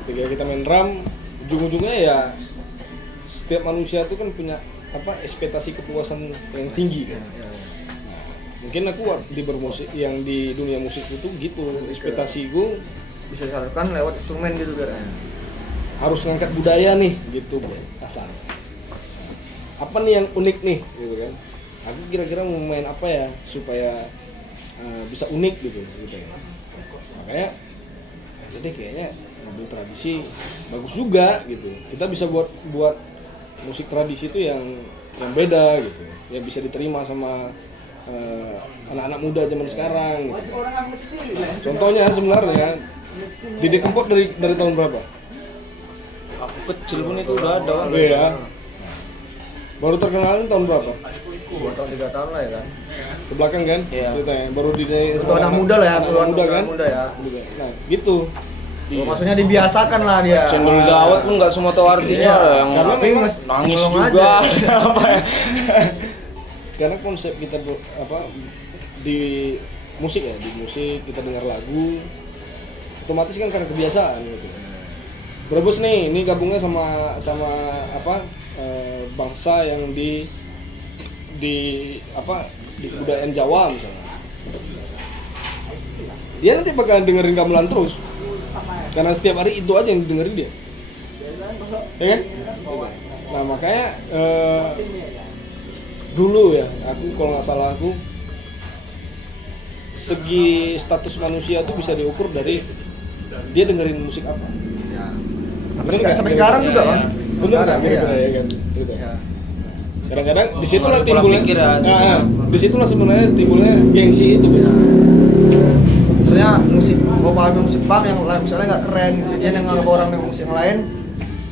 Ketika kita main drum, ujung-ujungnya ya setiap manusia tuh kan punya apa ekspektasi kepuasan yang tinggi kan. Nah, mungkin aku di bermusik yang di dunia musik itu gitu, ekspektasiku Bisa disalurkan lewat instrumen gitu kan. harus ngangkat budaya nih gitu asal. Apa nih yang unik nih gitu kan. Aku kira-kira mau main apa ya supaya bisa unik gitu ya. Makanya jadi kayaknya ngambil tradisi bagus juga gitu. Kita bisa buat musik tradisi itu yang beda gitu. Yang bisa diterima sama anak-anak muda zaman sekarang gitu. Contohnya sebenarnya Didi Kempot dari tahun berapa? Aku kecil pun itu udah ada. Iya. Baru terkenal tahun berapa? 2 tahun 3 tahun lah ya kan. Ke belakang kan? Iya. Ceritanya baru di Untuk anak muda lah ya, anak muda kan? muda ya. Nah, gitu. Oh, maksudnya dibiasakan lah dia. Cendol gawat pun nggak semua tahu artinya. Iya, Ada yang karena tapi memang nangis sebelum juga. aja. Apa ya? Karena konsep kita di musik ya, di musik kita dengar lagu otomatis kan karena kebiasaan gitu. Brebes nih, ini gabungnya sama bangsa yang di kebudayaan Jawa misalnya. Dia nanti bakalan dengerin gamelan terus. Karena setiap hari itu aja yang didengerin dia. Ya kan? Nah, makanya dulu ya, aku kalau nggak salah segi status manusia tuh bisa diukur dari dia dengerin musik apa. Ya. sampai sekarang juga kan. Bener nggak Sekarang, kira-kira iya. ya kan? Gitu. Ya. Kadang-kadang disitulah Pola timbulnya, pikir ya. disitulah sebenarnya timbulnya gengsi itu guys. Misalnya musik, gua pahami musik punk yang lain misalnya nggak keren, jadi yang nganggap orang dengan musik yang lain,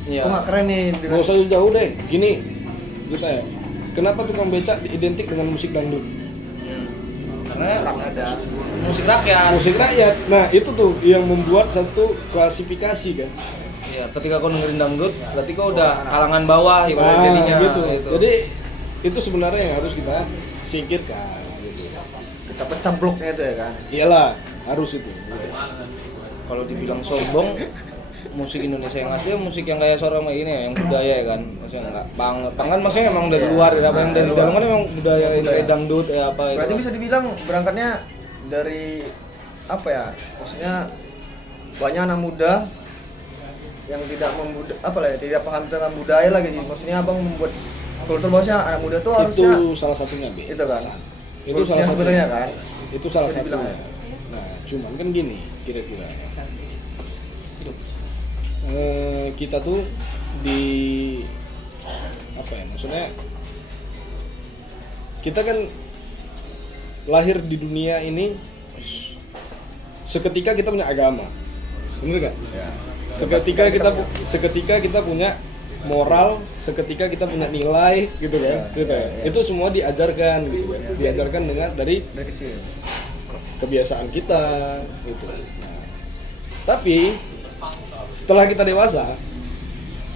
Iya. kok nggak keren nih. Nggak usah jauh deh, gini kita ya. Kenapa tukang becak identik dengan musik dangdut? Karena ada musik rakyat. Musik rakyat. Nah itu tuh yang membuat satu klasifikasi kan. Iya, ketika kau dengerin dangdut, berarti kau udah kalangan bawah ibarat jadinya. gitu. Gitu. Jadi itu sebenarnya yang harus kita singkirkan. Gitu. Kita pecah bloknya itu ya kan. Iyalah harus itu. Gitu. Kalau dibilang sombong, musik Indonesia yang asli musik yang kayak suara kayak gini ya, yang budaya ya kan. Maksudnya enggak banget. Pang kan maksudnya emang dari luar ya, apa yang dari dalam kan emang budaya yang kayak dangdut ya apa Berarti itu. bisa dibilang berangkatnya dari apa ya? Maksudnya banyak anak muda yang tidak tidak paham tentang budaya lagi sih. Maksudnya abang membuat kultur bahwasanya anak muda tuh harusnya Itu salah satunya, Be. itu kan. Itu salah sebenarnya satunya. kan. Itu salah Bisa dibilang satunya. Nah, cuman kan gini, kira-kira kita tuh di apa ya? Maksudnya kita kan lahir di dunia ini seketika kita punya agama, bener gak? Ya. Seketika kita punya moral, seketika kita punya nilai, gitu kan? Gitu ya. Itu semua diajarkan, gitu kan? Diajarkan dari Dari kecil. kebiasaan kita, gitu. Nah, tapi setelah kita dewasa,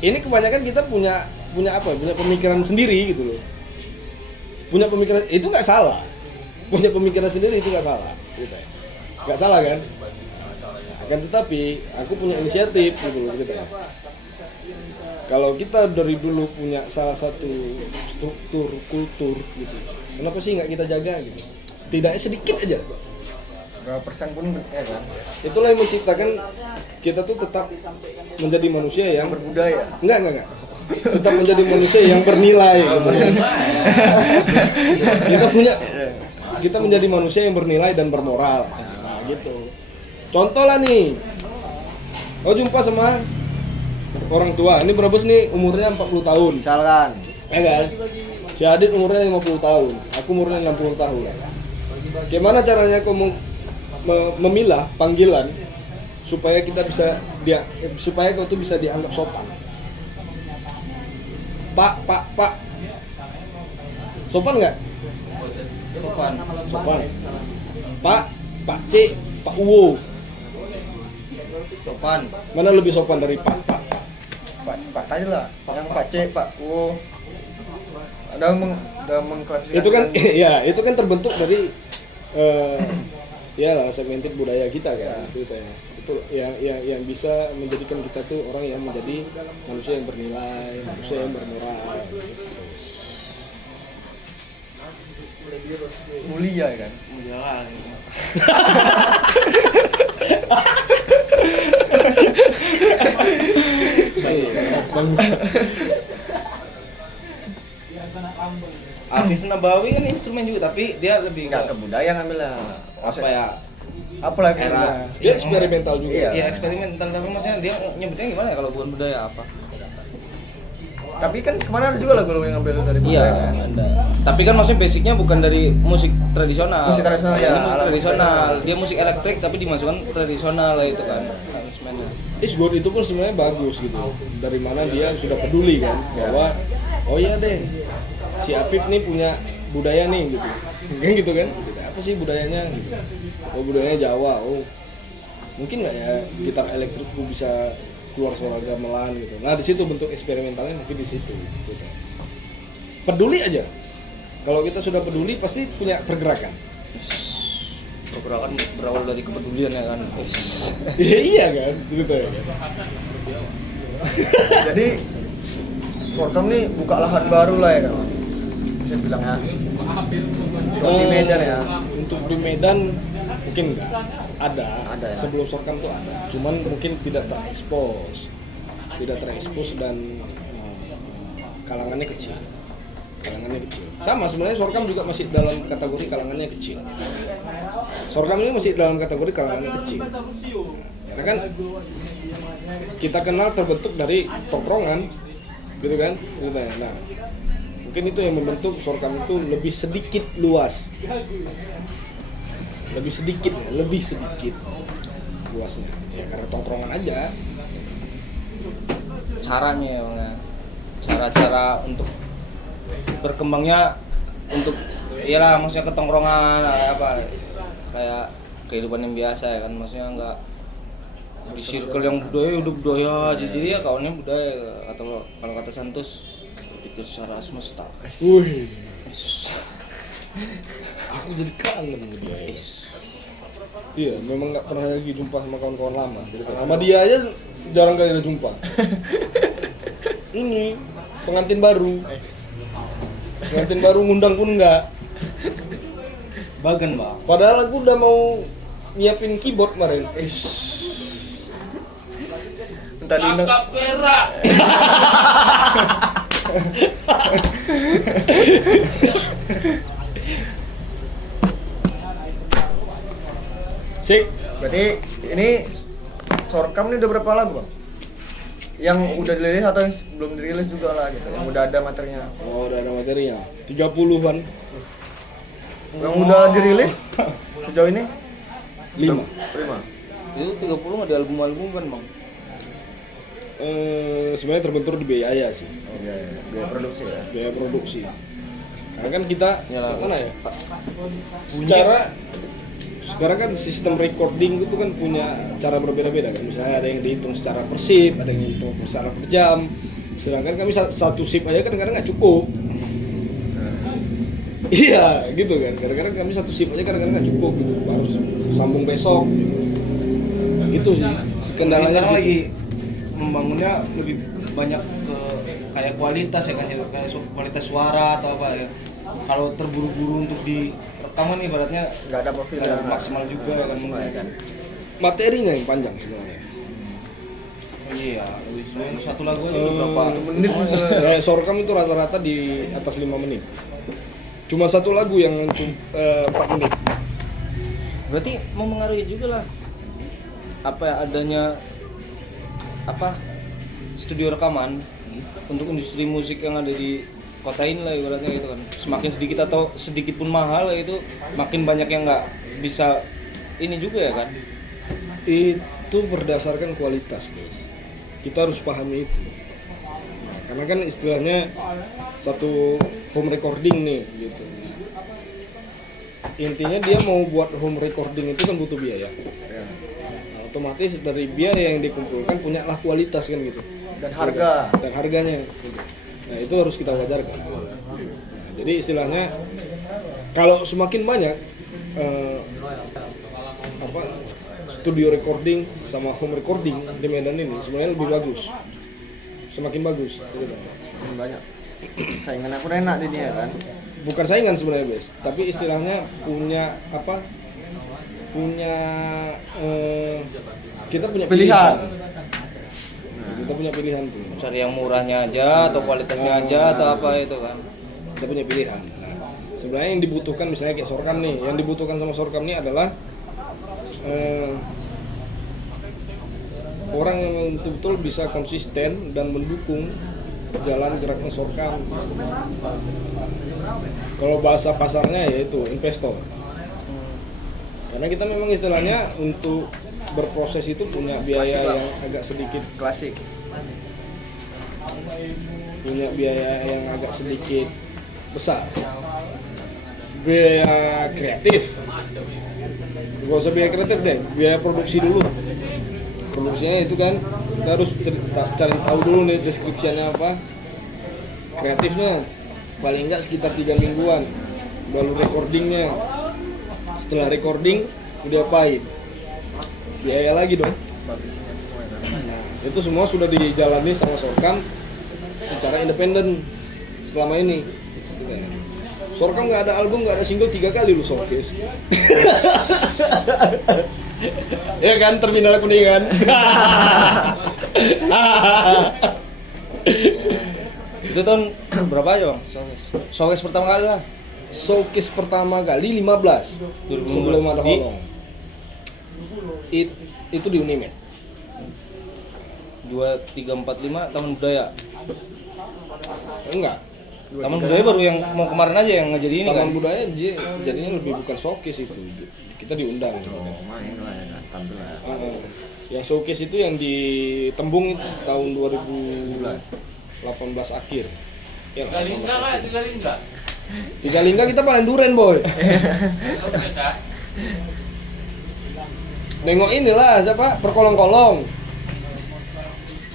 ini kebanyakan kita punya apa? Punya pemikiran sendiri, gitu loh. Punya pemikiran itu nggak salah. Punya pemikiran sendiri itu nggak salah, gitu ya. Nggak salah kan? Akan tetapi aku punya inisiatif, gitu loh, gitu ya. Kalau kita dari dulu punya salah satu struktur kultur, gitu, kenapa sih nggak kita jaga, gitu? Setidaknya sedikit aja. Berapa persen pun ya kan. Itulah yang menciptakan kita tuh tetap menjadi manusia yang Berbudaya. enggak. Tetap menjadi manusia yang bernilai, gitu. Kita menjadi manusia yang bernilai dan bermoral. Nah, gitu. Contoh lah nih. Kau jumpa sama orang tua. Ini Brebes nih umurnya 40 tahun. Misalkan Ya kan? Si Adit umurnya 50 tahun. Aku umurnya 60 tahun. Gimana caranya kau memilah panggilan supaya supaya kau tuh bisa dianggap sopan? Pak. Sopan nggak? Sopan. Pak C, Pak Uwo. Sopan. Mana lebih sopan dari Pak? Pak tadi lah, yang Pak C, Pak U. Ada mengklasifikasi. Itu kan ya, itu kan terbentuk dari ya lah segmented budaya kita kan. Itu yang bisa menjadikan kita tuh orang yang menjadi manusia yang bernilai, manusia yang bermoral, gitu. mulia kan. Afif Nabawi kan instrumen juga tapi dia lebih Enggak ke budaya ngambil lah. apa ya? Apalah Era. Dia eksperimental juga. Iya. Ya eksperimental tapi maksudnya dia nyebutnya gimana ya kalau bukan budaya apa? Tapi kan kemana ada juga lagu yang ngambil dari budaya Iya, kan. ada. Tapi kan maksudnya basicnya bukan dari musik tradisional. Musik tradisional, Ini ya, musik alat tradisional. Dia musik elektrik tapi dimasukkan tradisional lah itu kan. Instrumennya. Isgod itu pun sebenarnya bagus gitu. Dari mana dia sudah peduli kan bahwa oh iya deh si Apip nih punya budaya nih gitu. Kan gitu kan? Apa sih budayanya gitu. Oh budayanya Jawa. Oh. Mungkin nggak ya gitar elektrikku bisa keluar suara gamelan gitu. Nah, di situ bentuk eksperimentalnya mungkin di situ gitu. Peduli aja. Kalau kita sudah peduli pasti punya pergerakan. Pergerakan berawal dari kepedulian ya kan. Iya kan? Gitu ya. Jadi Sorghum nih buka lahan baru lah ya kan. Bisa bilang ya. Untuk di Medan ya. Untuk di Medan mungkin enggak. Ada ya. Sebelum Sorghum tuh ada. Cuman mungkin tidak terekspos. Dan kalangannya kecil. Sama sebenarnya Sorghum juga masih dalam kategori kalangannya kecil. Sorghum ini masih dalam kategori kalangannya kecil. Ya Karena kan kita kenal terbentuk dari tongkrongan, gitu kan? Ceritanya. Nah, mungkin itu yang membentuk Sorkam itu lebih sedikit luas, lebih sedikit luasnya. Ya karena tongkrongan aja. Caranya ya Bang ya. Cara-cara untuk berkembangnya untuk iyalah maksudnya ketongkrongan apa kayak kehidupan yang biasa ya kan, maksudnya enggak di circle yang budaya jadi ya kawannya budaya atau kalau kata Santos berpikir secara semesta. Wih, aku jadi kangen sama dia. Iya, memang nggak pernah lagi jumpa sama kawan-kawan lama. Sama dia aja jarang kali ada jumpa. Ini pengantin baru ngundang pun enggak. Bagan Bang. Padahal aku udah mau nyiapin keyboard kemarin. Tadi Kakak perak. Sik. berarti ini Sorkam ini udah berapa lagu, Bang? Yang udah dirilis atau yang belum dirilis juga lah gitu, yang udah ada materinya. Oh, udah ada materinya. 30-an. Yang udah dirilis sejauh ini 5. prima. Itu 30 nggak di album-album kan Bang? Sebenarnya terbentur di biaya sih. Oh iya, biaya produksi ya. Biaya produksi. Karena kan kita Yalah. mana ya? Sekarang kan sistem recording itu kan punya cara berbeda-beda kan. Misalnya ada yang dihitung secara per shift, ada yang dihitung secara per jam. Sedangkan kami satu shift aja kadang-kadang nggak cukup. Iya, gitu kan. Kadang-kadang kami satu shift aja kadang-kadang nggak cukup gitu. Harus sambung besok. Gitu. Itu sih. Kendalanya Sekarang sih. lagi membangunnya lebih banyak ke kayak kualitas ya kan ya, kayak kualitas suara atau apa ya. Kalau terburu-buru untuk di rekaman nih ibaratnya Nggak ada profil nggak yang maksimal juga ya kan maksimal ya kan. Materinya yang panjang sebenarnya. Iya, lebih sebenarnya satu lagu aja udah berapa Menit Kayak Sorkam itu rata-rata di atas 5 menit. Cuma satu lagu yang 4 menit. berarti memengaruhi juga lah apa ya, adanya apa studio rekaman untuk industri musik yang ada di kota ini lah ibaratnya gitu kan. Semakin sedikit atau sedikit pun mahal itu makin banyak yang nggak bisa ini juga ya kan. Itu berdasarkan kualitas, Bos. Kita harus pahami itu. Nah, karena kan istilahnya satu home recording nih gitu. Intinya dia mau buat home recording itu kan butuh biaya. Nah, otomatis dari biaya yang dikumpulkan punyalah kualitas kan gitu. dan harga. Dan harganya gitu. Nah, itu harus kita wajarkan. Nah, jadi istilahnya kalau semakin banyak studio recording sama home recording di Medan ini sebenarnya lebih bagus. Semakin bagus gitu. Semakin banyak. Saingan aku enak di dia kan. Bukan saingan sebenarnya, Bes, tapi istilahnya punya apa? Punya kita punya Pilihan. Kita punya pilihan tuh. Cari yang murahnya aja atau kualitasnya aja atau apa itu kan. Kita punya pilihan. Nah, sebenarnya yang dibutuhkan misalnya kayak Sorkam nih, yang dibutuhkan sama Sorkam nih adalah orang yang betul-betul bisa konsisten dan mendukung jalan geraknya Sorkam. Kalau bahasa pasarnya yaitu investor. Karena kita memang istilahnya untuk berproses itu punya biaya yang agak sedikit Klasik. punya biaya yang agak sedikit besar. Biaya kreatif. Gak usah biaya kreatif deh, biaya produksi dulu. Produksinya itu kan kita harus cari tahu dulu nih deskripsinya apa. Kreatifnya paling enggak sekitar 3 mingguan. Baru recordingnya. Setelah recording udah apain? Biaya lagi dong. Nah, itu semua sudah dijalani sama Sorkam secara independen selama ini. Sorkam nggak ada album, nggak ada single 3 kali lu showcase. Ya kan, Terminal Kuningan. Itu tahun berapa aja Bang? Showcase pertama kali lah. Showcase pertama kali 15 sebelum ada Di? Holong. Itu di Unimed. 2345 Taman Budaya. Enggak. Taman Budaya baru yang mau kemarin aja yang ngejadi ini Taman kan. Budaya jadinya lebih bukan showcase itu. Kita diundang gitu. Main lah ya kan, tampil lah. Yang showcase itu yang di Tembung itu tahun 2018 akhir. Ya, Tiga lingga nggak? Tiga lingga. Tiga Lingga kita paling duren boy. Kalau mereka Nengok inilah siapa perkolong-kolong.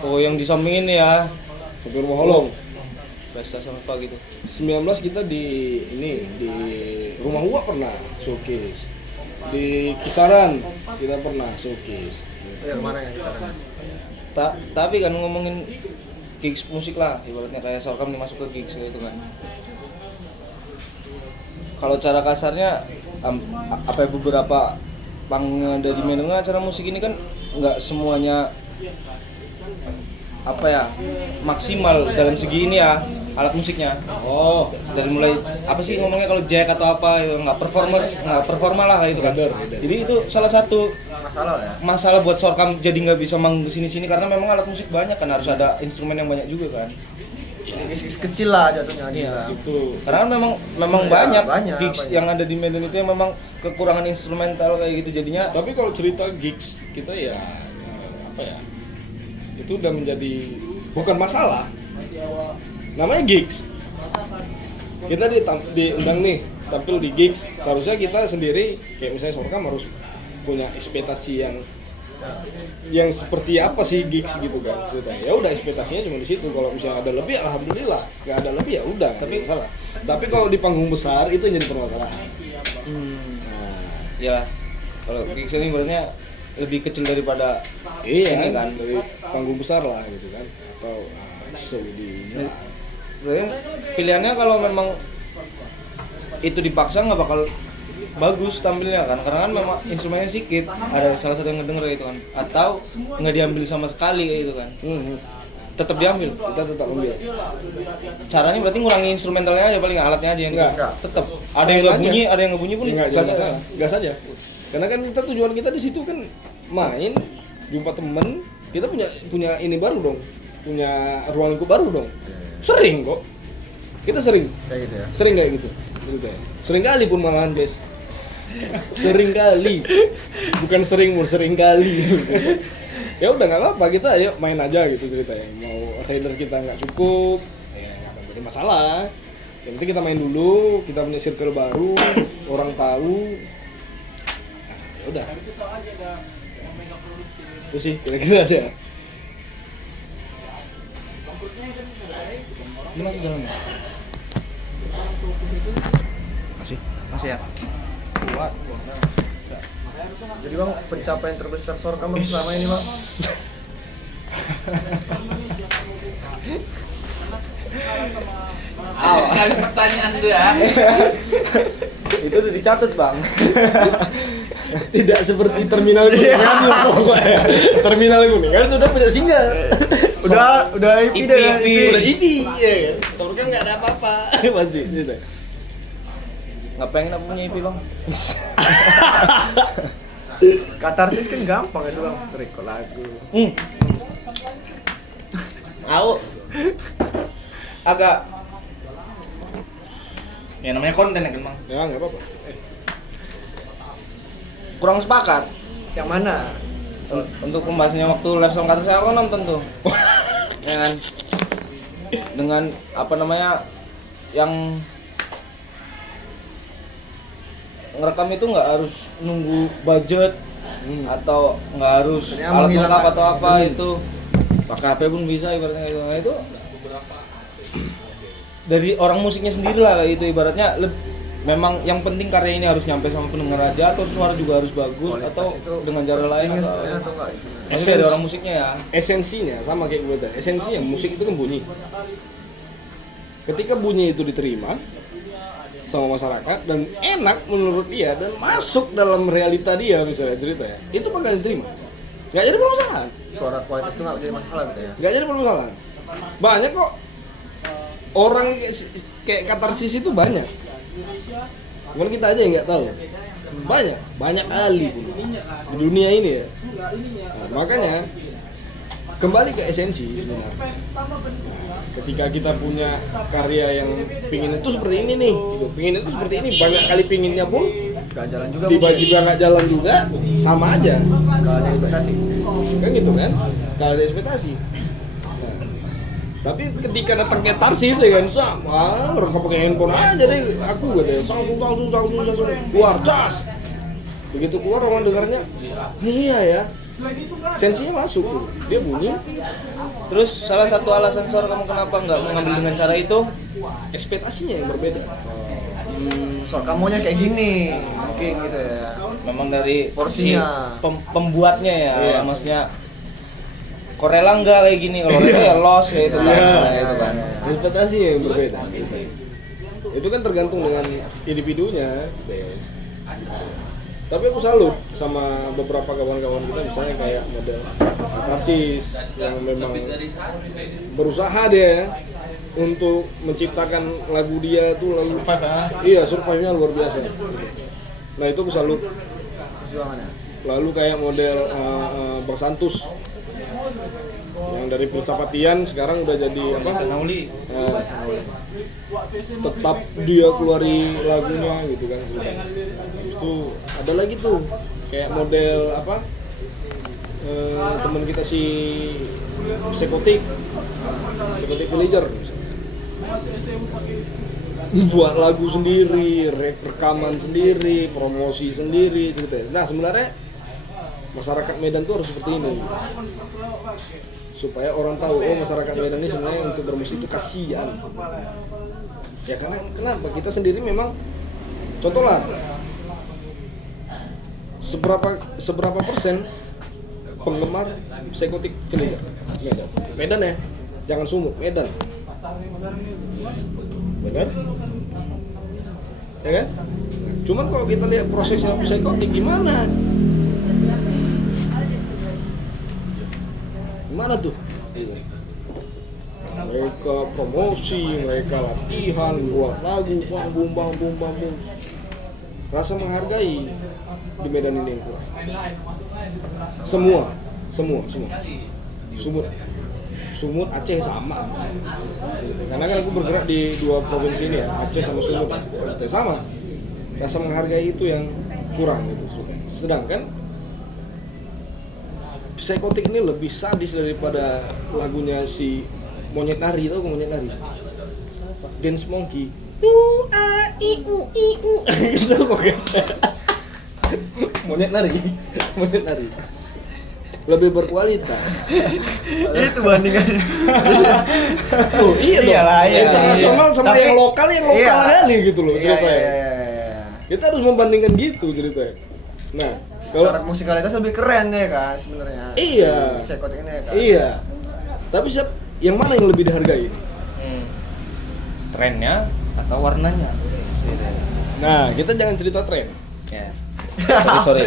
Oh yang di samping ini ya. Supir Moholong. Pesta sampah gitu. 19 kita di Rumah Uwa pernah showcase. Di Kisaran kita pernah showcase. Itu yang mana yang sekarang? Tapi kan ngomongin gigs musik lah, ibaratnya kayak Sorkam nih masuk ke gigs gitu kan. Kalau cara kasarnya apa ya, beberapa panggung dari Medan acara musik ini kan nggak semuanya apa ya maksimal dalam segi ini ya alat musiknya. Oh, Dari mulai apa sih ngomongnya kalau jack atau apa itu nggak performa lah kayak itu kan. Jadi itu salah satu masalah buat Sorkam jadi nggak bisa manggung kesini-sini karena memang alat musik banyak kan, harus ada instrumen yang banyak juga kan. Gigs kecil lah jatuhnya Iya. itu. Karena kan memang Banyak, banyak gigs banyak. yang ada di Medan itu yang memang kekurangan instrumental kayak gitu jadinya. Tapi kalau cerita gigs kita ya apa ya? Itu udah menjadi bukan masalah. Namanya gigs. Kita diundang nih tampil di gigs. Seharusnya kita sendiri kayak misalnya Sorkam harus punya ekspektasi yang seperti apa sih gigs gitu kan. Ya udah ekspektasinya cuma di situ. Kalau misalnya ada lebih alhamdulillah, nggak ada lebih ya udah nggak masalah. Tapi kalau di panggung besar itu yang jadi permasalahan. Ya kalau gigs ini sebenarnya lebih kecil daripada Iya ini kan, kan. dari panggung besar lah gitu kan. Atau show di Sebenarnya pilihannya kalau memang itu dipaksa nggak bakal bagus tampilnya kan, karena kan memang instrumennya sikit, ada salah satu yang ngedenger itu kan, atau nggak diambil sama sekali kayak gitu kan. Tetap diambil, kita tetap ambil. caranya berarti ngurangi instrumentalnya aja, paling alatnya aja yang Enggak. tetap ada yang nggak bunyi, ada yang nggak bunyi pun Enggak nggak jadi masalah, gas aja. Karena kan kita tujuan kita di situ kan main, jumpa temen, kita punya ini baru dong, punya ruang lingkup baru dong. Sering kok, kita sering Kayak gitu ya. sering kayak gitu. Sering kali pun malahan guys. Sering kali, bukan sering pun sering kali. Ya udah nggak apa-apa, kita ayo main aja gitu ceritanya. Mau rider kita nggak cukup, ya nggak jadi masalah. Yang penting kita main dulu, kita punya circle baru, orang tahu. Nah, ya udah. Itu sih kira-kira aja. Ini masih jalan ya? Masih ya? Kuat. Jadi bang, pencapaian terbesar Sorkam selama ini bang? sekali pertanyaan tuh ya. Itu udah dicatat bang. Tidak seperti terminal Kuningan pokoknya. Terminal Kuningan sudah punya single. Udah IP deh ya, IP. Udah IP ya kan. Tapi kan nggak ada apa-apa pasti gitu. Nggak pengen apa punya IP bang? Katarsis kan gampang itu bang, record lagu. Aku agak ya namanya konten ya kan bang, Ya nggak apa-apa. kurang sepakat Yang mana? untuk pembahasannya waktu live song kata saya aku nonton tuh. Ya kan, dengan apa namanya yang ngerekam itu nggak harus nunggu budget atau nggak harus Sebenarnya alat menghilangkan- lengkap atau apa itu pakai HP pun bisa ibaratnya gitu. Nah, itu dari orang musiknya sendiri lah kayak itu ibaratnya memang yang penting karya ini harus nyampe sama pendengar aja atau suara juga harus bagus Kualitas atau itu dengan cara lain pentingnya atau sebenarnya atau enggak? itu dari orang musiknya ya. Esensinya sama kayak gue tadi. Esensinya musik itu kan bunyi. Ketika bunyi itu diterima sama masyarakat dan enak menurut dia dan masuk dalam realita dia misalnya cerita ya, itu bakal diterima. Nggak jadi permasalahan. Suara kualitas itu nggak jadi masalah gitu ya. Nggak jadi permasalahan. Banyak kok orang kayak Katarsis itu banyak. Bukan kita aja yang nggak tahu. Banyak ahli pun di dunia ini ya. Nah, makanya kembali ke esensi sebenarnya. Ketika kita punya karya yang pingin itu seperti ini nih, gitu. Pingin itu seperti ini, banyak kali pinginnya pun Gak jalan juga tiba-tiba nggak jalan juga, sama aja. Gak ada ekspektasi. Kan gitu kan? Kalau ada ekspektasi. Nah, tapi ketika datang katarsis ya kan, rekam pakai handphone aja deh, aku katanya, langsung keluar, cas. Begitu keluar orang dengarnya, iya ya, sensinya masuk tuh, dia bunyi. Terus salah satu alasan Sor kamu kenapa nggak mengambil dengan cara itu? Ekspektasinya yang berbeda. So kamunya kayak gini, mungkin gitu ya. Memang dari Porsinya. si pembuatnya ya, Iya. maksudnya Korela enggak kayak gini, kalau itu ya loss kayak itu kan. Iya. Nah, itu kan. Ekspektasinya yang berbeda. Itu kan tergantung dengan individunya, Des. Tapi aku salut sama beberapa kawan-kawan kita, misalnya kayak model Tarsis yang memang berusaha dia untuk menciptakan lagu dia tuh lalu Survive ya. iya, survive-nya luar biasa. Nah itu aku salut. Perjuangannya. Lalu kayak model Bang Santus yang dari filsafatian sekarang udah jadi apa? Sanauli. Tetap dia keluarin lagunya gitu kan. Habis itu ada lagi tuh kayak model apa? Teman kita si Psikotik Villager buat lagu sendiri, rekaman sendiri, promosi sendiri gitu ya. Nah sebenarnya masyarakat Medan tuh harus seperti ini supaya orang tahu, oh masyarakat Medan ini sebenarnya untuk bermusik itu kasihan ya, karena kenapa kita sendiri memang contoh lah seberapa persen penggemar Psikotik Villager Medan ya, jangan Sumut, Medan. Benar? Ya kan? Cuman kalau kita lihat prosesnya Psikotik gimana? Gimana tuh? Mereka promosi, mereka latihan, buat lagu, bang. Rasa menghargai di Medan ini yang kurang. Semua. Sumut, Aceh sama. Karena kan aku bergerak di dua provinsi ini ya, Aceh sama Sumut. Sama. Rasa menghargai itu yang kurang gitu. Sedangkan Psikotik ini lebih sadis daripada lagunya si Monyet Nari, tau Monyet Nari? Dance Monkey. Gitu kok kan. Monyet Nari. Lebih berkualitas. Itu bandingannya. Tuh, Iyalah, iya. Internasional sama Tapi- yang lokal iya. kali gitu loh ceritanya. Iya. Kita harus membandingkan gitu ceritanya. Nah, Secara kalau musikalitas lebih keren ya kan sebenarnya. Iya. Psikotik ini ya kan. iya. Tapi yang mana yang lebih dihargai? Trennya atau warnanya? Nah, kita jangan cerita tren. Ya. Sorry.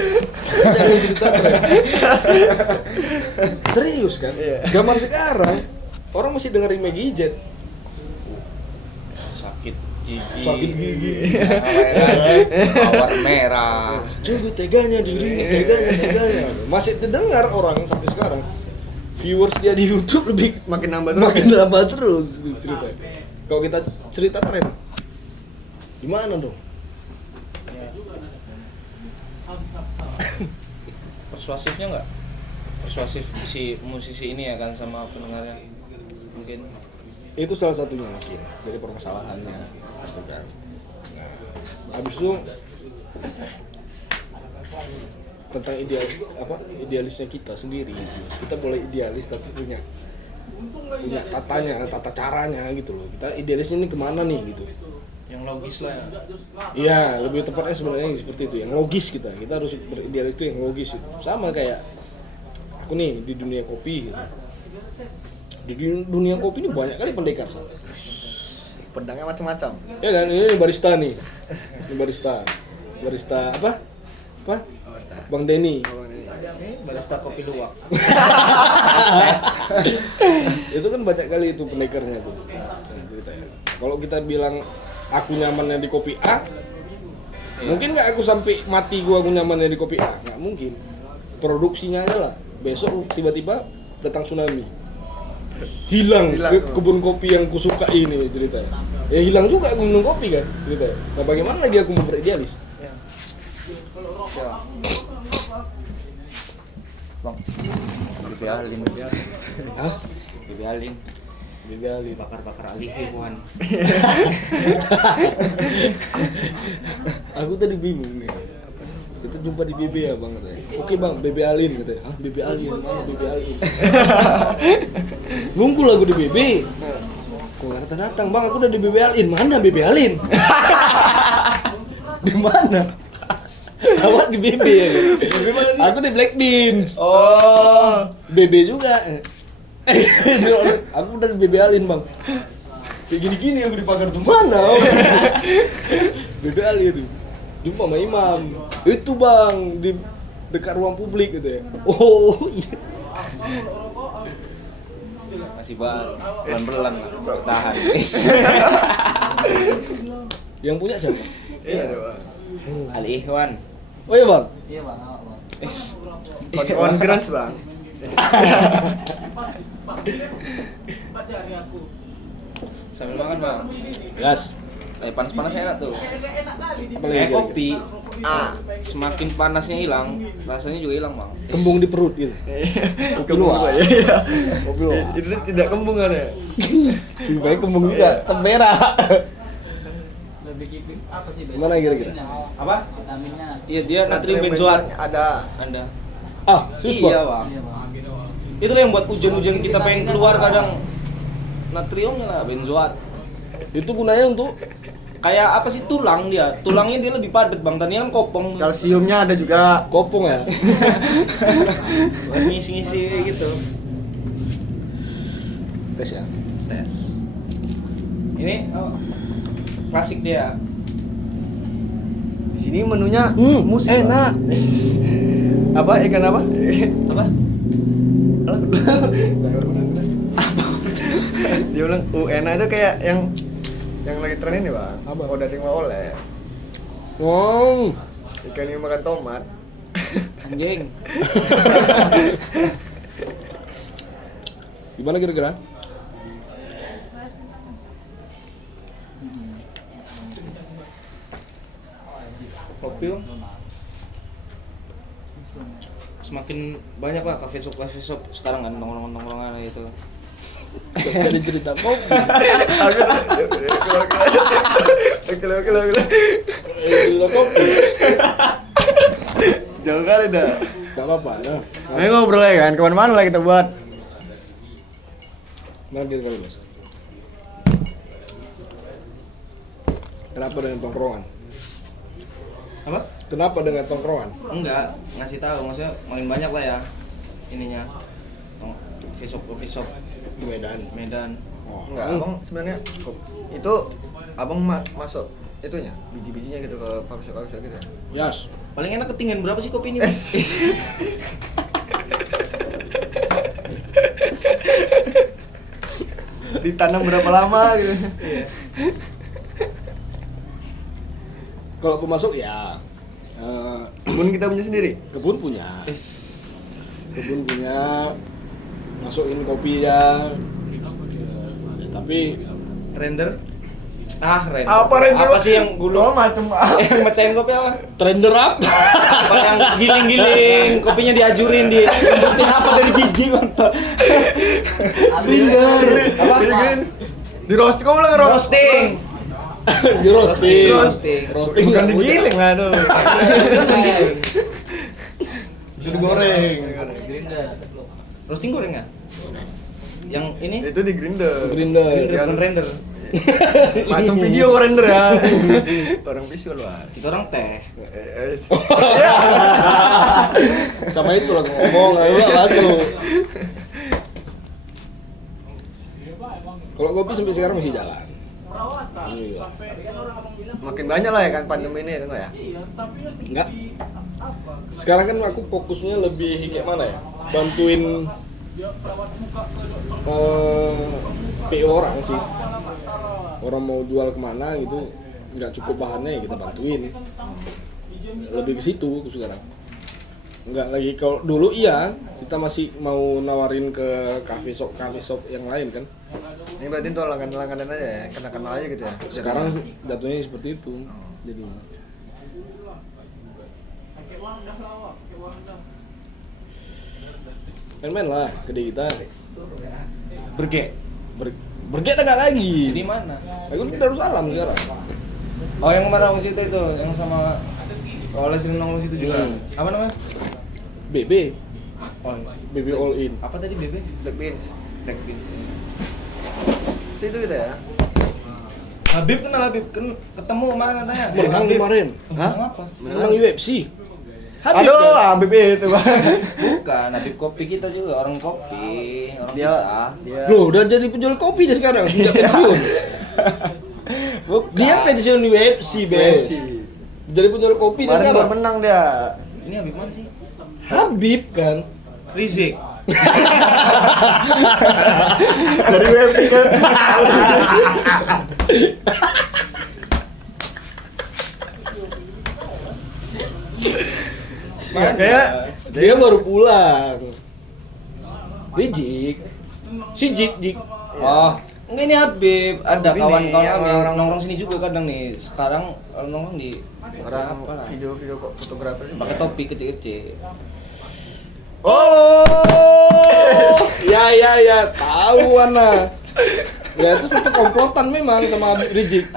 Jangan cerita tren. Serius kan? Iya. Zaman sekarang orang masih dengerin Maggie Jet. Sakit gigi. Sakit gigi. Mawar merah. Coba teganya dirinya, teganya. Masih terdengar orang sampai sekarang. Viewers dia di YouTube lebih Makin nambah terus. makin nambah terus cerita. Kalau kita cerita tren, gimana dong? Persuasifnya nggak? Persuasif si musisi ini ya kan sama pendengarnya mungkin. Itu salah satunya mungkin dari permasalahannya. Habis itu tentang idealisnya kita sendiri. Kita boleh idealis tapi punya tata caranya gitu loh. Kita idealisnya ini kemana nih gitu. Yang logis lah ya. Iya, lebih tepatnya sebenarnya seperti itu, yang logis kita harus beridealis itu yang logis itu. Sama kayak aku nih di dunia kopi gitu. Di dunia kopi ini banyak kali pendekar sama. Pedangnya macam-macam. Ya kan, ini barista nih. Ini barista apa? Bang Denny. Barista kopi luwak. Itu kan banyak kali itu pendekarnya tuh. Nah, ceritanya. Kalau kita bilang aku nyamannya di kopi A, mungkin nggak aku sampai mati aku nyamannya di kopi A, nggak mungkin. Produksinya aja lah. Besok tiba-tiba datang tsunami. Hilang kebun kopi yang kusuka ini ceritanya. Ya hilang juga aku minum kopi kan ceritanya. Nah bagaimana lagi aku mau beridealis? Bang. Bibi Alin. Hah? Bibi Alin. Begali. Bakar-bakar alih hewan. Aku tadi bingung nih. Kita jumpa di BB ya bang katanya. Oke bang, BB Alin katanya. Hah BB Alin? Mana BB Alin? Nunggu lagu di BB. Kok nggak datang bang? Aku udah di BB Alin. Mana BB Alin? Di mana? Awak di BB ya? Aku di Black Beans. Oh. BB juga. Aku udah di BB Alin bang. Kayak gini-gini aku dipagar tuh mana? BB Alin. Jumpa sama Imam. Itu bang di dekat ruang publik gitu ya. Oh iya. Masih pelan-pelan lah. Tahan. Yang punya siapa? Iya deh, Bang. Ali Ikhwan. Oh iya bang. Iya bang, awak bang. On grunge, Bang. Sambil makan bang. Gas. Panas-panas enak tuh. Apalagi Kopi. Semakin panasnya hilang, rasanya juga hilang bang. kembung di perut gitu. Kembung luar. Pak, iya. Kopi luar. Itu tidak kembung kan ya? Lebih baik kembung juga. Tempera. Lebih keeping apa sih? Gimana kira-kira? Apa? Vitaminnya. Iya dia natrium benzoat. Ada. Anda. Ah, sus Iya bang. bang. Itulah yang buat hujan-hujan kita pengen keluar kadang. Natriumnya lah benzoat. Itu gunanya untuk Kayak apa sih tulang dia? Tulangnya dia lebih padat bang. Tadi kan kopong. Kalsiumnya ada juga. kopong ya. Ngisi-ngisi gitu. Tes ya. Tes. Ini klasik dia. Di sini menunya musik. enak. Apa? Ikan apa? Apa? Dia bilang enak itu kayak yang lagi tren ini bang. Apa? Oh dari oleh. Wow. Ikan yang makan tomat. Anjing. Gimana kira-kira? Kopi Om. Semakin banyak lah cafe shop sekarang kan nongkrong-nongkrongan itu. Jadi cerita kopi. Oke. Cerita kopi. Jauh kali dah. Gak apa-apa. Nah, Ayo ngobrol ya kan, kemana-mana lah kita buat. mana kira-kira mas? Kenapa dengan tongkrongan? Apa? Kenapa dengan tongkrongan? Enggak, ngasih tahu maksudnya makin banyak lah ya ininya. Coffee shop Di Medan. Medan. Oh, Enggak, abang sebenarnya itu abang masuk itunya biji-bijinya gitu ke coffee shop gitu ya. Yes. Paling enak ketinggian berapa sih kopi ini? Ditanam berapa lama gitu. Kalau pemasok ya Kebun kita punya sendiri. kebun punya. Kebun punya. Masukin kopi ya. Tapi Render? Render. Apa sih yang gulung? macam Yang mecahin kopi apa? trender up. Apa yang giling-giling, kopinya diajurin di lembutin apa dari biji kontol. Apa? Di roasting, kamu bilang Roasting. Di roasting. Roasting. Bukan digiling lah tuh. Itu digoreng. Roasting goreng nggak? Yang ini? Itu di grinder. Grinder. Bukan render. Macam video kok render ya. Orang visual lah. Kita orang teh. Sama itu lagi ngomong lalu. Kalau kopi sampai sekarang masih jalan. Iya. Makin banyak lah ya kan pandemi ini ya enggak ya? Enggak. Sekarang kan aku fokusnya lebih kayak mana ya? Bantuin PO orang sih. Orang mau jual kemana gitu, nggak cukup bahannya ya kita bantuin. Lebih ke situ aku sekarang. Nggak lagi. Kalau dulu iya, kita masih mau nawarin ke cafe shop yang lain kan. Ini berarti untuk langganan aja ya, kenal aja gitu ya. Sekarang jatuhnya seperti itu. Jadi main-main lah gede kita. Berge. Berge enggak lagi. Di mana? Aku di Darussalam sekarang. Oh, yang kemarin aku cerita itu, yang sama oleh sering nongol situ juga. Apa namanya? BB. Oh, iya. BB all in. Apa tadi BB? Black Beans. Black Beans. Situ gitu ya. Habib kenal Habib ketemu kemarin katanya. Menang Habib. kemarin. Hah? Apa? Menang UFC. Aduh, kan? Habib itu, Bang. Bukan, Habib kopi kita juga orang kopi, orang Dia kita. Loh, udah jadi penjual kopi dia sekarang, sudah pensiun. Bukan. Dia pensiun di UFC, Bes. Jadi penjual kopi dia Kemarin baru sekarang. menang dia. Ini Habib mana sih? Habib kan. Rizik. Dari UFC kan. Kayak Dia baru pulang. Rijik. Si Jik. Oh, enggak ini Habib. Ada Habib kawan-kawan ini, kami orang-orang nongkrong sini juga kadang nih. Sekarang nongkrong di orang apa lah? video kok fotografer. Pakai topi kecil-kecil. Oh. Ya, tahu Ana. Ya itu satu komplotan memang sama Habib Rijik.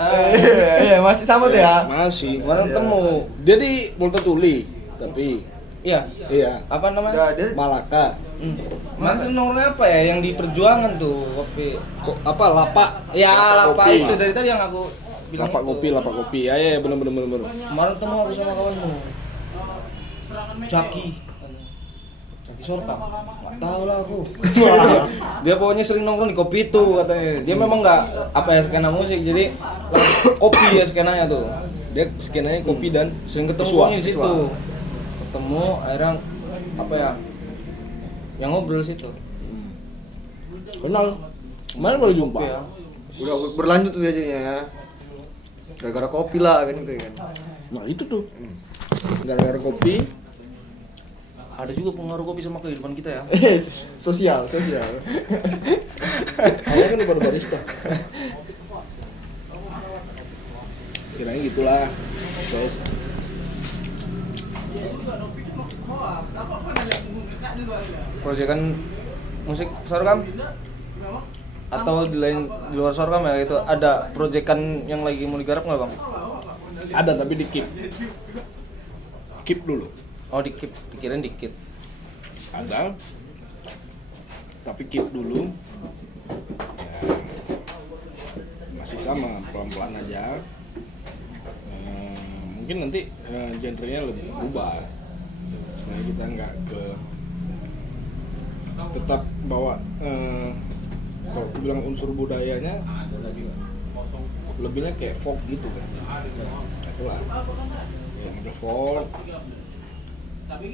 Iya, masih sama tuh ya. Masih. Kemarin ketemu. Dia di Multa Tuli, tapi Iya. iya, Apa namanya? Dia Malaka. Mana sih nongkrongnya apa ya yang di perjuangan tuh kopi? Kok apa lapak? Ya, lapa kopi. itu dari tadi yang aku bilang. Lapak kopi. Ya, bener. Kemarin ketemu aku sama kawanmu. Jaki. Jaki Sorka. Enggak tahu lah aku. Dia pokoknya sering nongkrong di kopi itu katanya. Dia memang enggak apa ya skena musik, jadi kopi ya skenanya tuh. Dia skenanya kopi dan Sering ketemu visual. pokoknya di situ. Ketemu akhirnya apa ya? Yang ngobrol situ. Kenal. Kemarin baru jumpa. Kopi ya. udah berlanjut tuh jadinya ya. Gara-gara kopi lah kan gitu kan. Nah, itu tuh. Gara-gara kopi. Ada juga pengaruh kopi sama kehidupan kita ya. Sosial. Awalnya kan baru barista. Kiranya gitulah. Guys. Proyekan musik Sorghum atau di luar Sorghum ya itu ada proyekan yang lagi mau digarap nggak bang? Ada tapi di keep dulu. Oh dikirain dikit. Ada. Tapi keep dulu. Ya, masih sama pelan-pelan aja. Mungkin nanti genrenya lebih berubah. Sebenarnya kita nggak tetap bawa kalau bilang unsur budayanya lebihnya kayak folk gitu kan. Itulah yang ada folk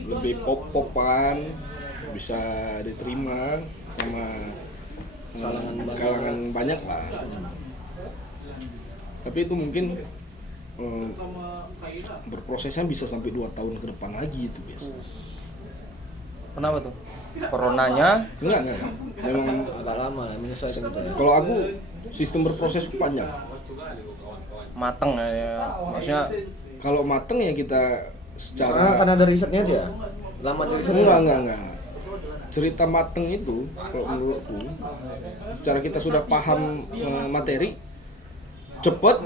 lebih pop-popan, bisa diterima sama kalangan banyak lah. Tapi itu mungkin berprosesnya bisa sampai 2 tahun ke depan lagi itu biasa. Kenapa tuh? Coronanya? Enggak. Memang Agak lama menyesuaikan gitu ya. kalau aku sistem berproses panjang. Mateng ya. Maksudnya Kalau mateng ya kita Karena secara ada risetnya dia. Lama dari risetnya. enggak. Cerita mateng itu kalau menurutku secara kita sudah paham materi cepet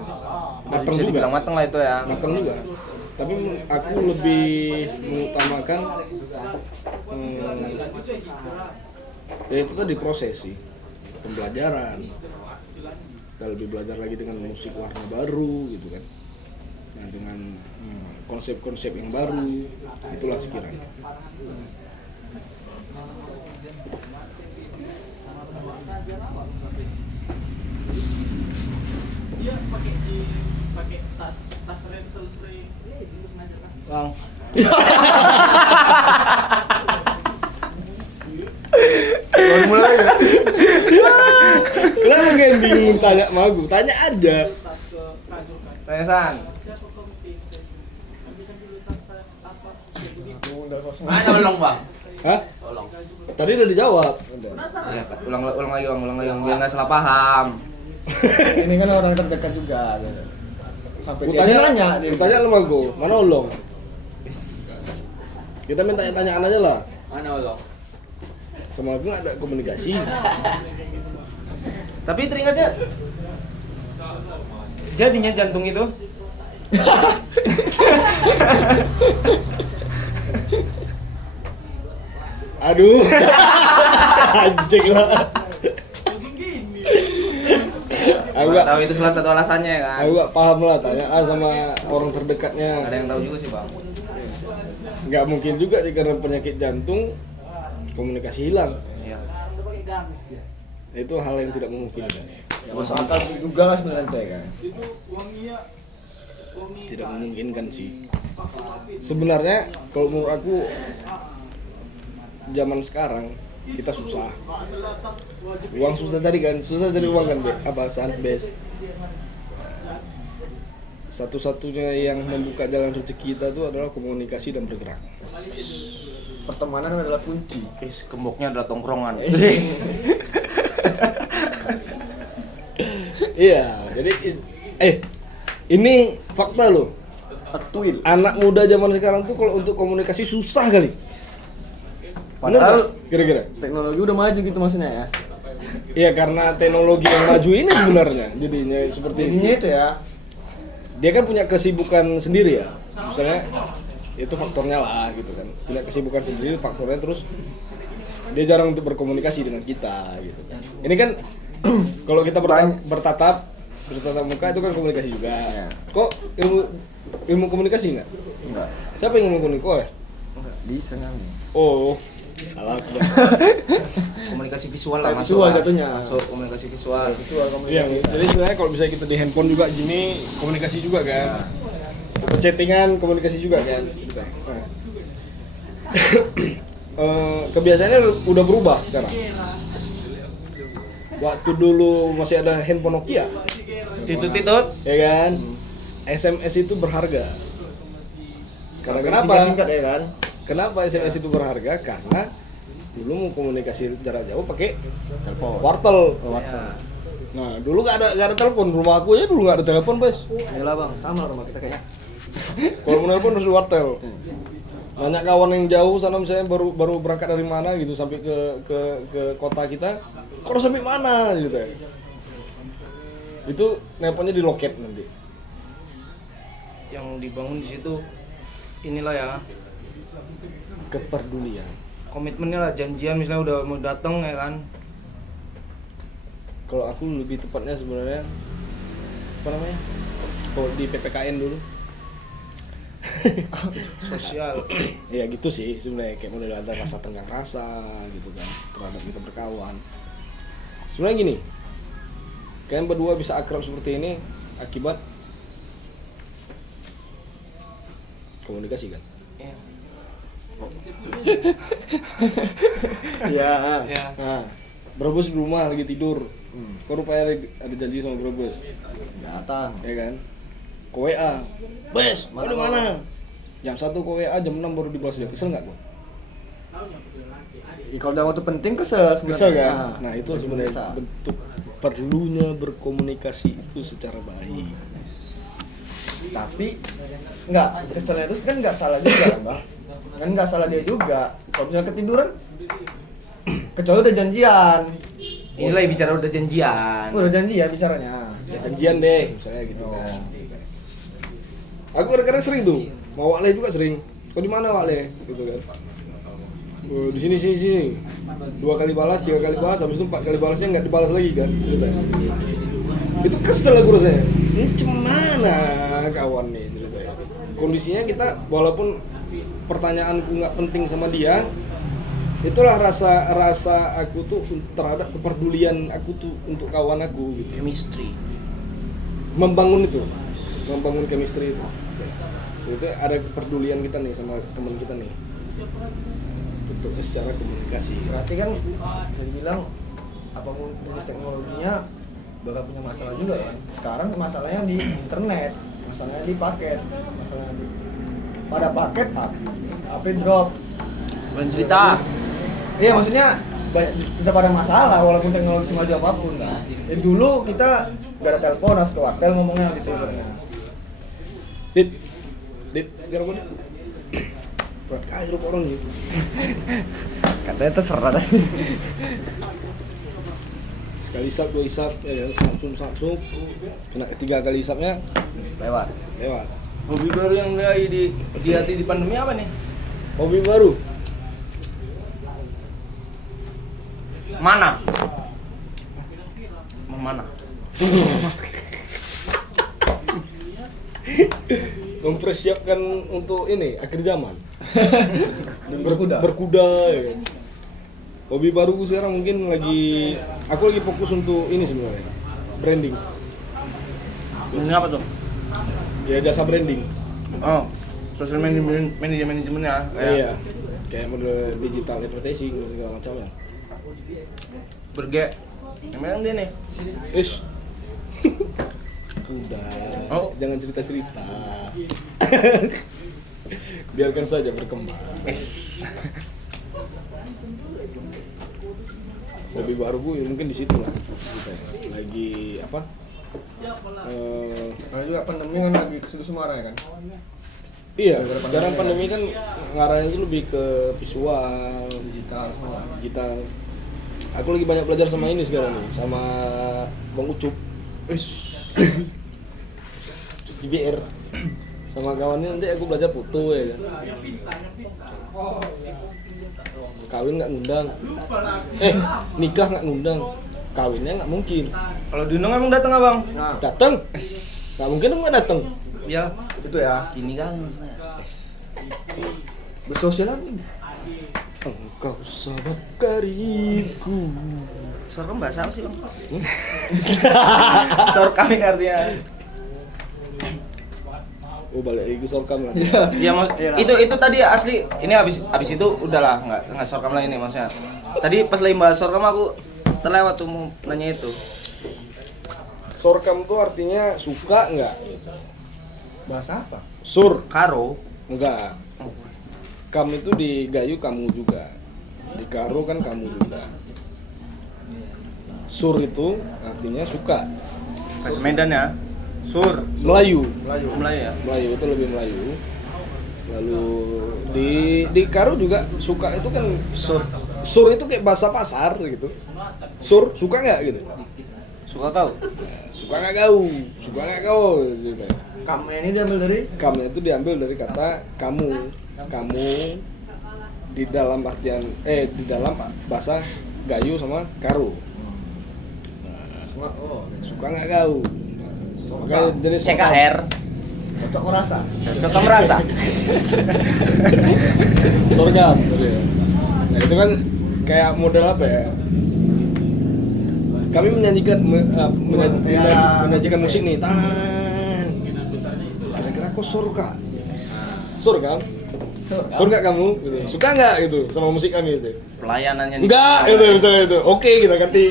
mateng bisa juga. dibilang mateng lah itu ya. Mateng juga. Tapi aku lebih mengutamakan ya itu tadi proses sih, pembelajaran. Kita lebih belajar lagi dengan musik warna baru gitu kan. Nah, dengan konsep-konsep yang baru, itulah sekiranya. Bang. Baru mulai ya. Kenapa kalian bingung tanya sama aku? Tanya aja. Tesan. Mana belum bang? Hah? Tadi udah dijawab. Ya, ulang lagi bang, biar nggak salah paham. Ini kan orang terdekat juga gitu. Sampai dia Kutanya nanya dia. Kutanya sama gue, mana Olong? Kita minta tanyaan aja lah. Mana belum? Sama aku nggak ada komunikasi. Tapi teringatnya jadinya jantung itu Aduh. Anjing lah. Aku nggak nggak tahu itu salah satu alasannya kan. aku nggak paham lah tanya sama orang terdekatnya. Ada yang tahu juga sih bang. Nggak mungkin juga sih karena penyakit jantung komunikasi hilang. Iya. Itu hal yang tidak memungkinkan. Ya, masuk akal juga lah sebenarnya teh kan. Tidak memungkinkan sih. Sebenarnya kalau menurut aku zaman sekarang kita susah. Uang susah tadi kan, susah cari uang kan, apa saat best. Satu-satunya yang membuka jalan rezeki kita itu adalah komunikasi dan bergerak. Pertemanan adalah kunci. Gemboknya adalah tongkrongan. Iya, jadi ini fakta loh. Atuil. Anak muda zaman sekarang tuh kalau untuk komunikasi susah kali. Bener Padahal nggak? Kira-kira. teknologi udah maju gitu maksudnya ya. Iya, karena teknologi yang maju ini sebenarnya jadinya seperti Jadinya itu ya. dia kan punya kesibukan sendiri ya. Misalnya itu faktornya lah gitu kan. Punya kesibukan sendiri faktornya, terus dia jarang untuk berkomunikasi dengan kita gitu kan. Ini kan kalau kita bertatap muka itu kan komunikasi juga. Ya. Kok ilmu komunikasi enggak? Enggak. Siapa yang ilmu komunikasi? Oh, ya? Enggak bisa nyambi. Oh, salah aku. Komunikasi visual lah, Visual lah. jatuhnya. Masuk komunikasi visual. Visual Iya, komunikasi. jadi sebenarnya kalau bisa kita di handphone juga gini komunikasi juga kan. Kita chattingan komunikasi juga kan. Nah. Kebiasaannya udah berubah sekarang. Waktu dulu masih ada handphone Nokia, Titut-titut. ya kan? SMS itu berharga. Karena kenapa? Singkat ya kan. Kenapa SMS itu berharga? Karena dulu mau komunikasi jarak jauh pakai Telepon. wartel. Wartel. Nah, dulu nggak ada telepon. Rumah aku aja dulu nggak ada telepon, Bes. Iyalah Bang, sama rumah kita kayaknya. Kalau mau telepon harus di wartel. Banyak kawan yang jauh sana misalnya baru berangkat dari mana gitu sampai ke kota kita. Kok udah sampai mana gitu ya. Itu nelponnya di loket nanti. Yang dibangun di situ inilah ya, Kepedulian. komitmennya lah, janjian misalnya udah mau datang ya kan. Kalau aku lebih tepatnya sebenarnya apa namanya? Kalau di PPKN dulu. Sosial. Ya gitu sih sebenarnya, kayak model ada rasa tenggang rasa gitu kan terhadap kita berkawan. Sebenarnya gini, kalian berdua bisa akrab seperti ini akibat komunikasi kan. Iya. Iya. Iya. Nah, Brebes di rumah lagi tidur. Kok rupanya ada janji sama Brebes, datang. ya kan? Ke WA, Bes, kau di mana? Jam 1 ke WA, jam 6 baru dibalas dia. Kesel nggak gua? Ya, kalau dalam waktu penting kesel sebenarnya. Kesel kan? Nah itu sebenarnya Bisa. bentuk perlunya berkomunikasi itu secara baik. Tapi enggak, keselnya itu kan enggak salah juga kan Bang. Kan enggak salah dia juga. Kalau misalnya ketiduran kecuali udah janjian. Inilah yang bicara udah janjian. Udah janjian bicaranya. Ya janjian deh, misalnya gitu kan. Aku kadang-kadang sering tuh, mau Wakle juga sering. Kau di mana Wakle? Gitu kan. Oh, di sini. 2 kali balas, 3 kali balas, habis itu 4 kali balasnya nggak dibalas lagi kan. Ceritanya. Itu kesel aku rasanya. Ini cemana kawan nih ceritanya. Kondisinya kita walaupun pertanyaanku nggak penting sama dia, itulah rasa aku tuh terhadap kepedulian aku tuh untuk kawan aku gitu. Chemistry. Membangun chemistry itu ada kepedulian kita nih sama teman kita nih untuk secara komunikasi. Berarti kan bisa dibilang apapun jenis teknologinya bakal punya masalah juga kan. Sekarang masalahnya di internet, masalahnya di paket, masalahnya di pada paket HP drop. cerita. Iya maksudnya tetap ada masalah walaupun teknologi semaju apapun kan. Dulu kita gak ada telepon harus ke wartel ngomongnya gitu. Dit, biar gue berat kali hidup orang gitu. Katanya terserah tadi. Sekali isap, dua isap, ya Samsung. Kena ketiga kali isapnya Lewat. Hobi baru yang lagi di hati di pandemi apa nih? Hobi baru. Mana? Mana? Mempersiapkan untuk ini akhir zaman. Berkuda. Ya kan? Hobi baru sekarang mungkin aku lagi fokus untuk ini sebenarnya, branding. Ini apa tuh? Ya jasa branding. Oh, social manajemennya. Iya. Kayak model digital advertising dan segala macamnya. Berge. Emang dia nih. Ish. Udah. Oh. Jangan cerita-cerita. Biarkan saja berkembang. Hobi baru gue mungkin di situ lah. Lagi apa? Karena juga pandemi kan lagi kesusu marah ya kan. Iya, sekarang pandemi kan ngarahnya itu lebih ke visual, digital. Aku lagi banyak belajar sama ini sekarang nih, sama Bang Ucup. JBR. Sama kawannya nanti aku belajar foto ya kan. Kawin nggak ngundang. Nikah nggak ngundang. Kawinnya nggak mungkin. Kalau diundang emang datang abang? Nah, Datang. Nggak mungkin nggak datang. Iya. itu ya. Gini kan maksudnya. Bersosialan ini. Engkau sahabat karibku. Sorkam bahasa apa sih bang? Sorkam ini artinya. Oh balik lagi ke sorkam lah. Iya itu tadi asli. Ini abis itu udahlah nggak sorkam lagi nih maksudnya. Tadi pas lagi bahas sorkam aku terlewat tuh mau nanya itu. Sorkam tuh artinya suka nggak? Bahasa apa? Sur Karo. enggak. Kam itu di Gayo kamu juga. Di Karo kan kamu juga. Sur itu artinya suka. Bahasa Medan ya. Sur. Melayu. Melayu ya. Melayu itu lebih Melayu. Lalu di Karo juga suka itu kan Sur. sur itu kayak bahasa pasar gitu. Sur suka nggak gitu? Suka kau. Suka nggak kau? Suka nggak kau? Gitu. Kamu ini diambil dari Kamnya itu diambil dari kata kamu di dalam artian di dalam bahasa Gayo sama Karo. Suka nggak kau? Makanya jenis CKR. cocok merasa. Cocok merasa. sorghum. Nah itu kan kayak model apa ya? Kami menyajikan musik nih. Kira-kira kok surga? Surga? Surga kamu? Gitu. Suka nggak gitu sama musik kami itu? Pelayanannya Enggak, itu. Oke, kita ganti.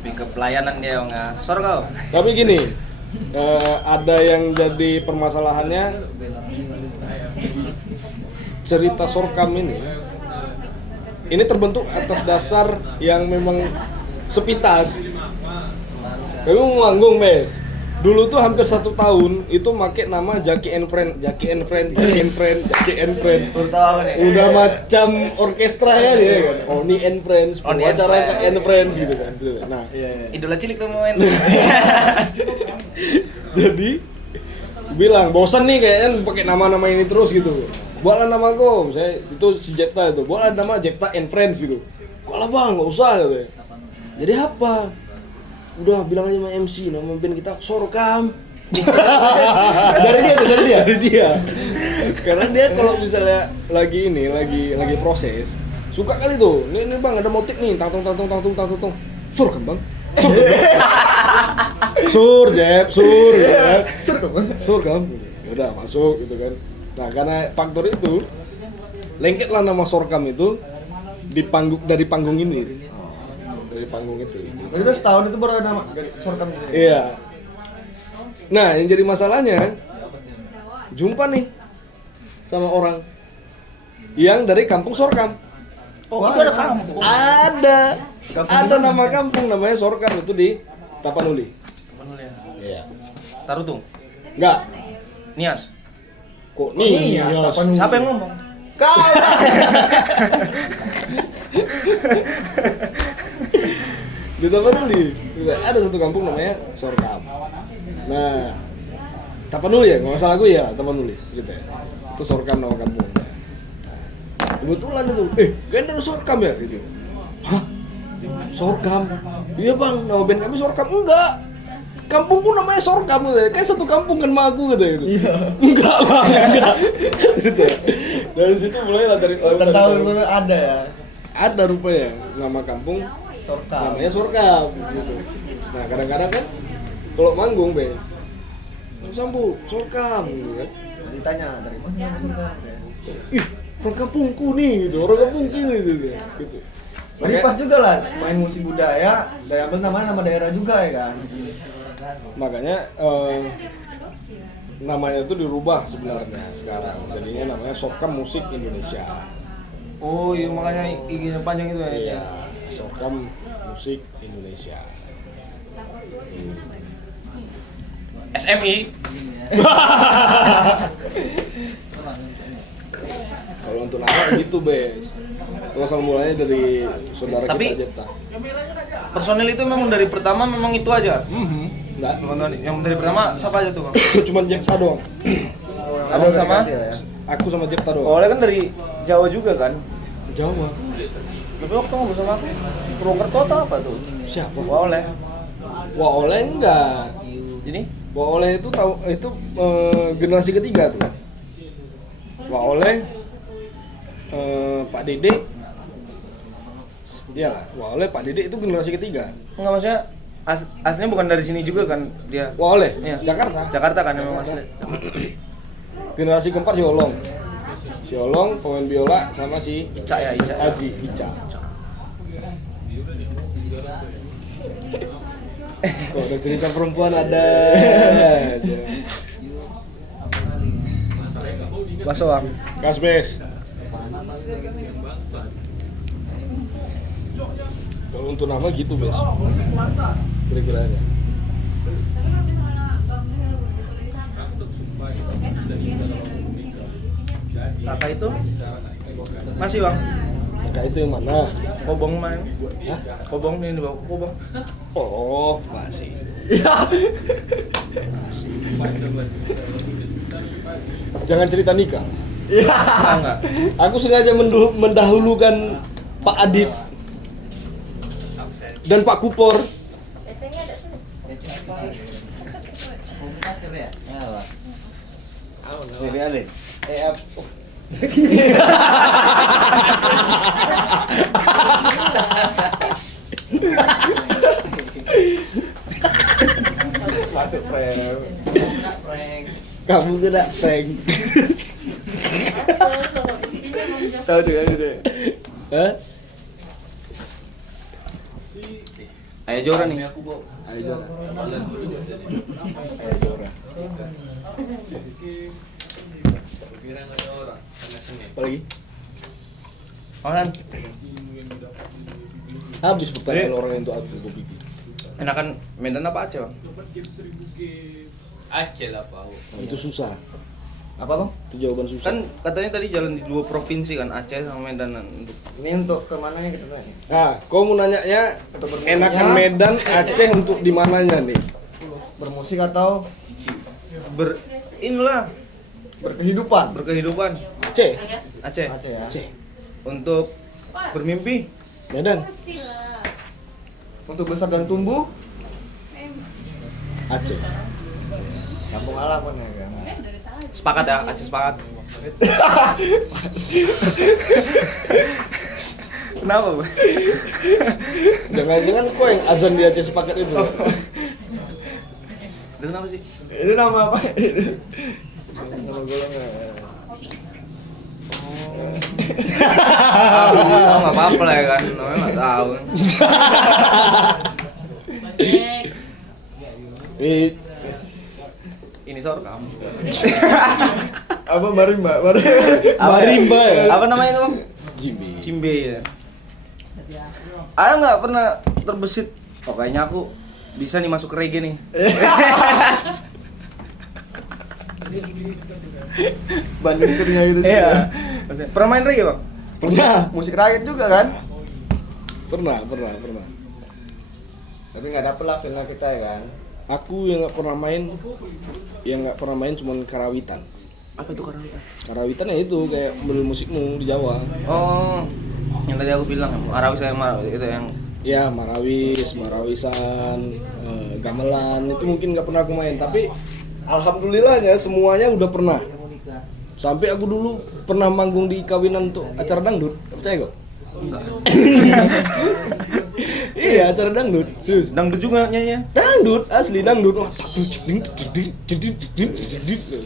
lebih ke pelayanan dia nggak. Sor kau. Tapi gini, ada yang jadi permasalahannya cerita sorkam ini terbentuk atas dasar yang memang sepintas. Kami mau manggung, Bes. Dulu tuh hampir 1 tahun itu make nama Jackie and Friend. Udah macam orkestra kan ya kan. Oni and Friends, acara ke and Friends gitu kan. Nah, Idola cilik kemarin. jadi bilang bosan nih kayaknya pakai nama-nama ini terus gitu. Buatlah nama gue, misalnya itu si Jepta itu. Buatlah nama Jepta and Friends gitu. Kok lah bang, nggak usah gitu. Jadi apa? Udah bilang aja sama MC, nama band kita Sorkam. dari dia. Karena dia kalau misalnya lagi proses, suka kali tuh. Ini bang ada motif nih, tang. Sorkam bang. Sur Sorkam. Udah masuk gitu kan. Nah karena faktor itu, lengketlah nama Sorkam itu dari panggung ini. Dari panggung itu. Jadi udah setahun itu baru ada nama Sorkam. Iya. Nah, yang jadi masalahnya jumpa nih sama orang yang dari kampung Sorkam. Oh, itu ada kampung. Ada nama kampung namanya Sorkam, itu di Tapanuli. Iya. Tarutung. Enggak. Nias. Kok nih? Siapa yang ngomong? Kau. Di Tapanuli. Ada satu kampung namanya Sorkam. Nah, Tapanuli ya, nggak salah gue ya, Tapanuli ceritanya. Itu Sorkam nama kampungnya. Kebetulan itu, kalian dari Sorkam ya? Gitu. Hah? Sorkam? Iya bang, nama band kami Sorkam. Enggak, kampungku namanya Sorkam gitu ya. Kayak satu kampung kan sama aku gitu ya. Iya. Enggak bang, enggak. Gitu ya. Dari situ mulai lah cari tahu. Ada ya. Ada rupanya nama kampung Sorkam. namanya Sorkam gitu. Nah kadang-kadang kan kalau manggung bes Sambu Sorkam gitu kan. Ditanya dari mana Sorkam? Ih, orang kampungku nih gitu, orang kampungku gitu. Jadi pas juga lah main musik budaya, dari ambil nama daerah juga ya kan. Makanya namanya itu dirubah sebenarnya sekarang. Jadinya namanya Sorkam Musik Indonesia. Oh iya, makanya IG-nya panjang itu ya. Iya, Sorkam Musik Indonesia. SMI. Kalau untuk nama gitu bes. Itu asal mulanya dari saudara Tapi- kita Jepta. Personil itu memang dari pertama memang itu aja. Enggak, Yang dari pertama siapa aja tuh, Bang? cuman Jepta doang. Abang sama? Aku sama Jepta doang. Oleh kan dari Jawa juga kan? Jawa. Tapi waktu ngobrol sama aku, Purwokerto atau apa tuh? Siapa? Wah, Oleh. Wah Oleh enggak. Jadi? Wah Oleh itu tahu itu generasi ketiga tuh. Wah Oleh, Pak Dede, iyalah. Wah Oleh, Pak Dede itu generasi ketiga. Enggak, maksudnya aslinya bukan dari sini juga kan dia? Wah Oleh, Iya. Jakarta. Jakarta kan memang asli. Generasi keempat si Olong. Si Olong pemain biola sama si Ica ya, Ica. Aji, Ica. Kok ada cerita perempuan ada. Bakso Bang. Kasbes. Kalau untuk nama gitu bes. Kira-kira aja. Kakak itu masih Bang. Kakak itu yang mana? Kobong main. Hah? Kobong ini dibawa Kobong. Oh, masih. Jangan cerita nikah. Enggak. Aku sengaja mendahulukan Pak Adib dan Pak Kupor. Jadi Ale. Masuk prank. Kamu kena prank. Tahu deh. Hah? Ayo Jora nih. Ayo Jora. Ayo Jora. Apa lagi? Orang Habis pertanyaan orang yang itu habis gue pikir. enakan Medan apa Aceh, Bang? Aceh lah Pak. Itu susah. Apa bang? Itu jawaban susah. Kan katanya tadi jalan di 2 provinsi kan, Aceh sama Medan untuk Ini untuk kemananya kita tanya? Nah, kau mau nanyanya Untuk bermusiknya, enakan Medan, Aceh untuk di mananya nih? bermusik atau inilah berkehidupan? berkehidupan. Aceh, Aceh. Aceh ya. Aceh, Untuk bermimpi Medan, Untuk besar dan tumbuh, Aceh. kampung halaman ya kan. sepakat ya, Aceh sepakat. Kenapa, Bang? Jangan-jangan kau yang azan di Aceh sepakat itu. Itu kenapa sih? Itu nama apa? Nama golongan. Tahu nggak apa-apa lah ya kan, namanya nggak tahu. Ini Ini Sorkam. Apa marimba? Marimba ya? Apa namanya itu, Bang? Jimmy. Cimbe ya. Ada nggak pernah terbesit? Oh kayaknya aku bisa nih masuk ke reggae nih. Banyak istrinya gitu. Iya. Pernah main reggae, Bang? Pernah. Musik rakyat juga kan? Pernah. Tapi nggak dapet lah feelnya kita ya kan. Aku yang nggak pernah main cuman karawitan. Apa itu karawitan? Karawitan ya itu kayak model musikmu di Jawa. Oh, yang tadi aku bilang Marawis kayak Marawis itu yang Ya Marawisan, gamelan itu mungkin nggak pernah aku main. Tapi alhamdulillahnya semuanya udah pernah. Sampai aku dulu pernah manggung di kawinan untuk acara dangdut, percaya kok? Iya, acara dangdut. Serius. dangdut juga nyanyinya. Dangdut, asli dangdut. Wah,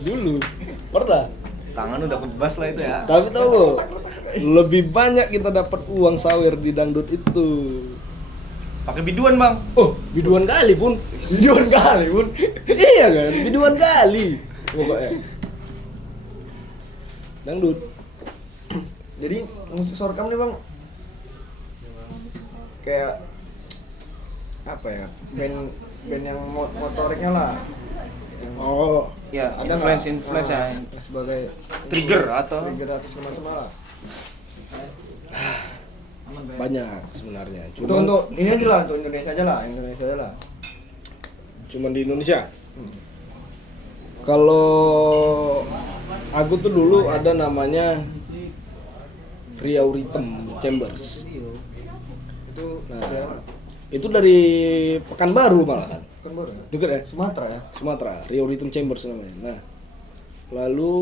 dulu. Pernah. Tangan udah kebas lah itu ya. Tapi tahu kok, lebih banyak kita dapat uang sawer di dangdut itu. Pakai biduan, Bang. Oh, biduan kali pun. Iya kan, biduan kali. Pokoknya. Dangdut. Jadi musik Sorkam nih Bang, kayak apa ya, band yang motoriknya lah. Oh, Ya, Ada influence ya. Sebagai Trigger atau semacam lah. banyak sebenarnya. Untuk ini aja lah, untuk Indonesia aja lah. Cuman di Indonesia. Kalau aku tuh dulu ada namanya Riau Rhythm Chambers. Itu Nah, itu dari Pekanbaru malahan. kan baru ya? Dekat ya? Sumatera ya. Sumatera, Riau Rhythm Chambers namanya. Nah, lalu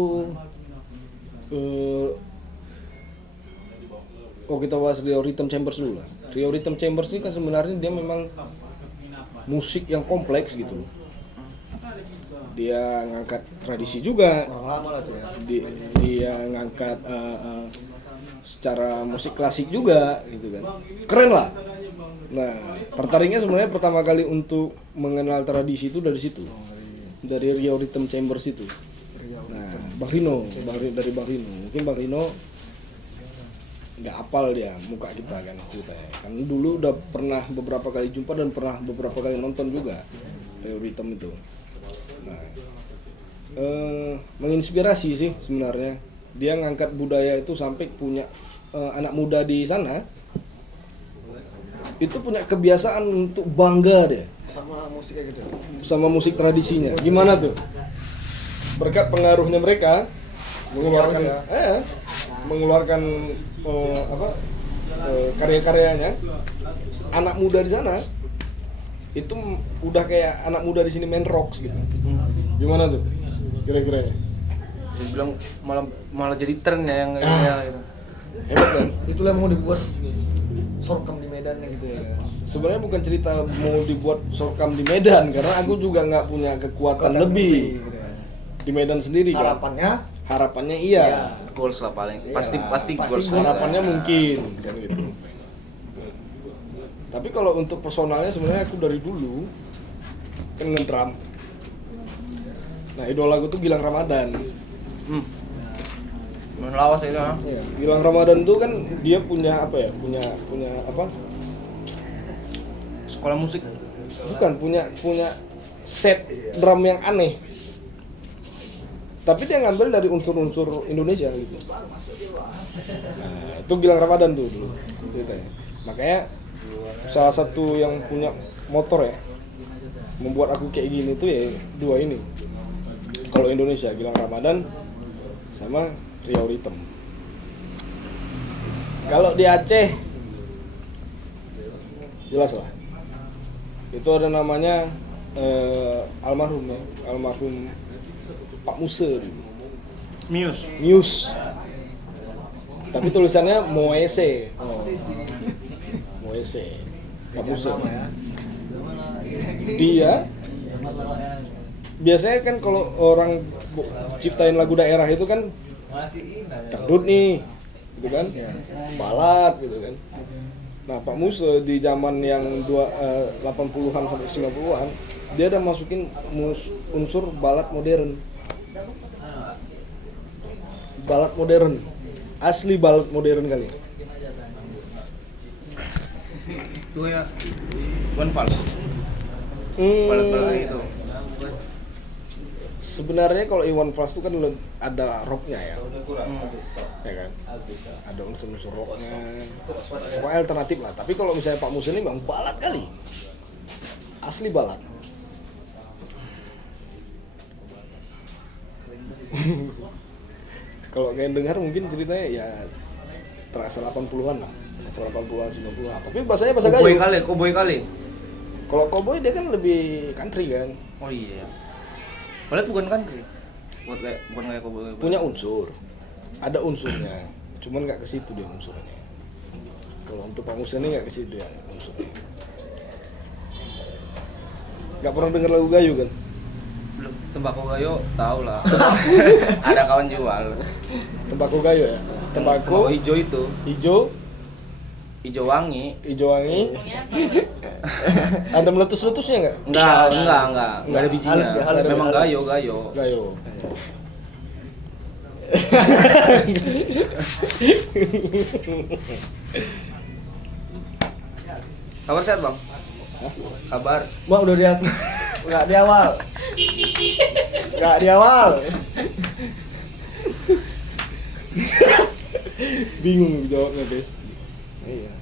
kita bahas Riau Rhythm Chambers dulu lah. Riau Rhythm Chambers ini kan sebenarnya dia memang musik yang kompleks gitu. Dia ngangkat tradisi juga. Orang lama lah tuh ya. Dia ngangkat secara musik klasik juga gitu kan. Keren lah. Nah, tertariknya sebenarnya pertama kali untuk mengenal tradisi itu dari situ. Dari Riau Rhythm Chambers itu. Nah, Bang Rino, dari Bang Rino. Mungkin Bang Rino nggak apal dia muka kita kan ceritanya. Kan dulu udah pernah beberapa kali jumpa dan pernah beberapa kali nonton juga Riau Rhythm itu. Nah, menginspirasi sih sebenarnya. Dia ngangkat budaya itu sampai punya anak muda di sana itu punya kebiasaan untuk bangga deh Sama musiknya gitu. sama musik tradisinya. Gimana tuh? Berkat pengaruhnya mereka mengeluarkan mengeluarkan karya-karyanya, anak muda di sana itu udah kayak anak muda di sini main rock gitu. Gimana tuh? Kira-kira Dia bilang malah jadi tren ya yang gitu. hebat kan? Itulah yang mau dibuat Sorkam di Medan gitu ya. Sebenarnya bukan cerita mau dibuat Sorkam di Medan karena aku juga nggak punya kekuatan lebih Gitu ya. di Medan sendiri kan. Harapannya iya. Goals lah paling. Pasti pasti goals. Harapannya mungkin kan gitu. Tapi kalau untuk personalnya sebenarnya aku dari dulu kan ngedrum. Nah, idola aku tuh Gilang Ramadan. Lawas itu ha. Iya. Gilang Ramadan tuh kan dia punya apa ya? Punya apa? Sekolah musik. Bukan punya set drum yang aneh. Tapi dia ngambil dari unsur-unsur Indonesia gitu. Nah, itu Gilang Ramadan tuh dulu ceritanya. Makanya salah satu yang punya motor ya membuat aku kayak gini tuh ya dua ini. Kalau Indonesia Gilang Ramadan sama Riau Rhythm. Kalau di Aceh jelas lah. Itu ada namanya almarhum Pak Muse dulu. Muse. Tapi tulisannya Moese. Moese. Pak Muse. Dia biasanya kan kalau orang ciptain lagu daerah itu kan dangdut nih, gitu kan, balad gitu kan. Nah, Pak Muse di zaman yang 80-an sampai 90-an dia udah masukin unsur balad modern. Balad modern. Asli balad modern kali. Itu ya One Fals. Balad-balad itu. Sebenarnya kalau Iwan Fals itu kan ada rocknya ya. Ya kan? Ada unsur-unsur rocknya. Pokoknya alternatif lah. Tapi kalau misalnya Pak Musa ini bang balad kali. Asli balad. Kalau kalian dengar mungkin ceritanya ya terasa 80-an lah. Terasa 80-an, 90-an. Tapi bahasanya bahasa Cowboy Gayo. Cowboy kali. Kalau cowboy dia kan lebih country kan. Oh iya. Balad bukan country. Bukan kayak cowboy. Punya unsur. Ada unsurnya. Cuman nggak ke situ dia unsurnya. Kalau untuk Pak Musa ini nggak ke situ ya unsurnya. Nggak pernah dengar lagu Gayo kan? Belum. Tembakau Gayo tahu lah. Ada kawan jual. Tembakau Gayo ya. Tembakau Tembakau hijau itu. hijau Wangi. wangi. Ada meletus-letusnya nggak? Enggak ada bijinya. Halus, halus. Memang Gayo. Gayo. Kabar sehat, Bang? Kabar. Bang udah dia nggak di awal. Nggak di awal. Bingung jawabnya guys. Iya.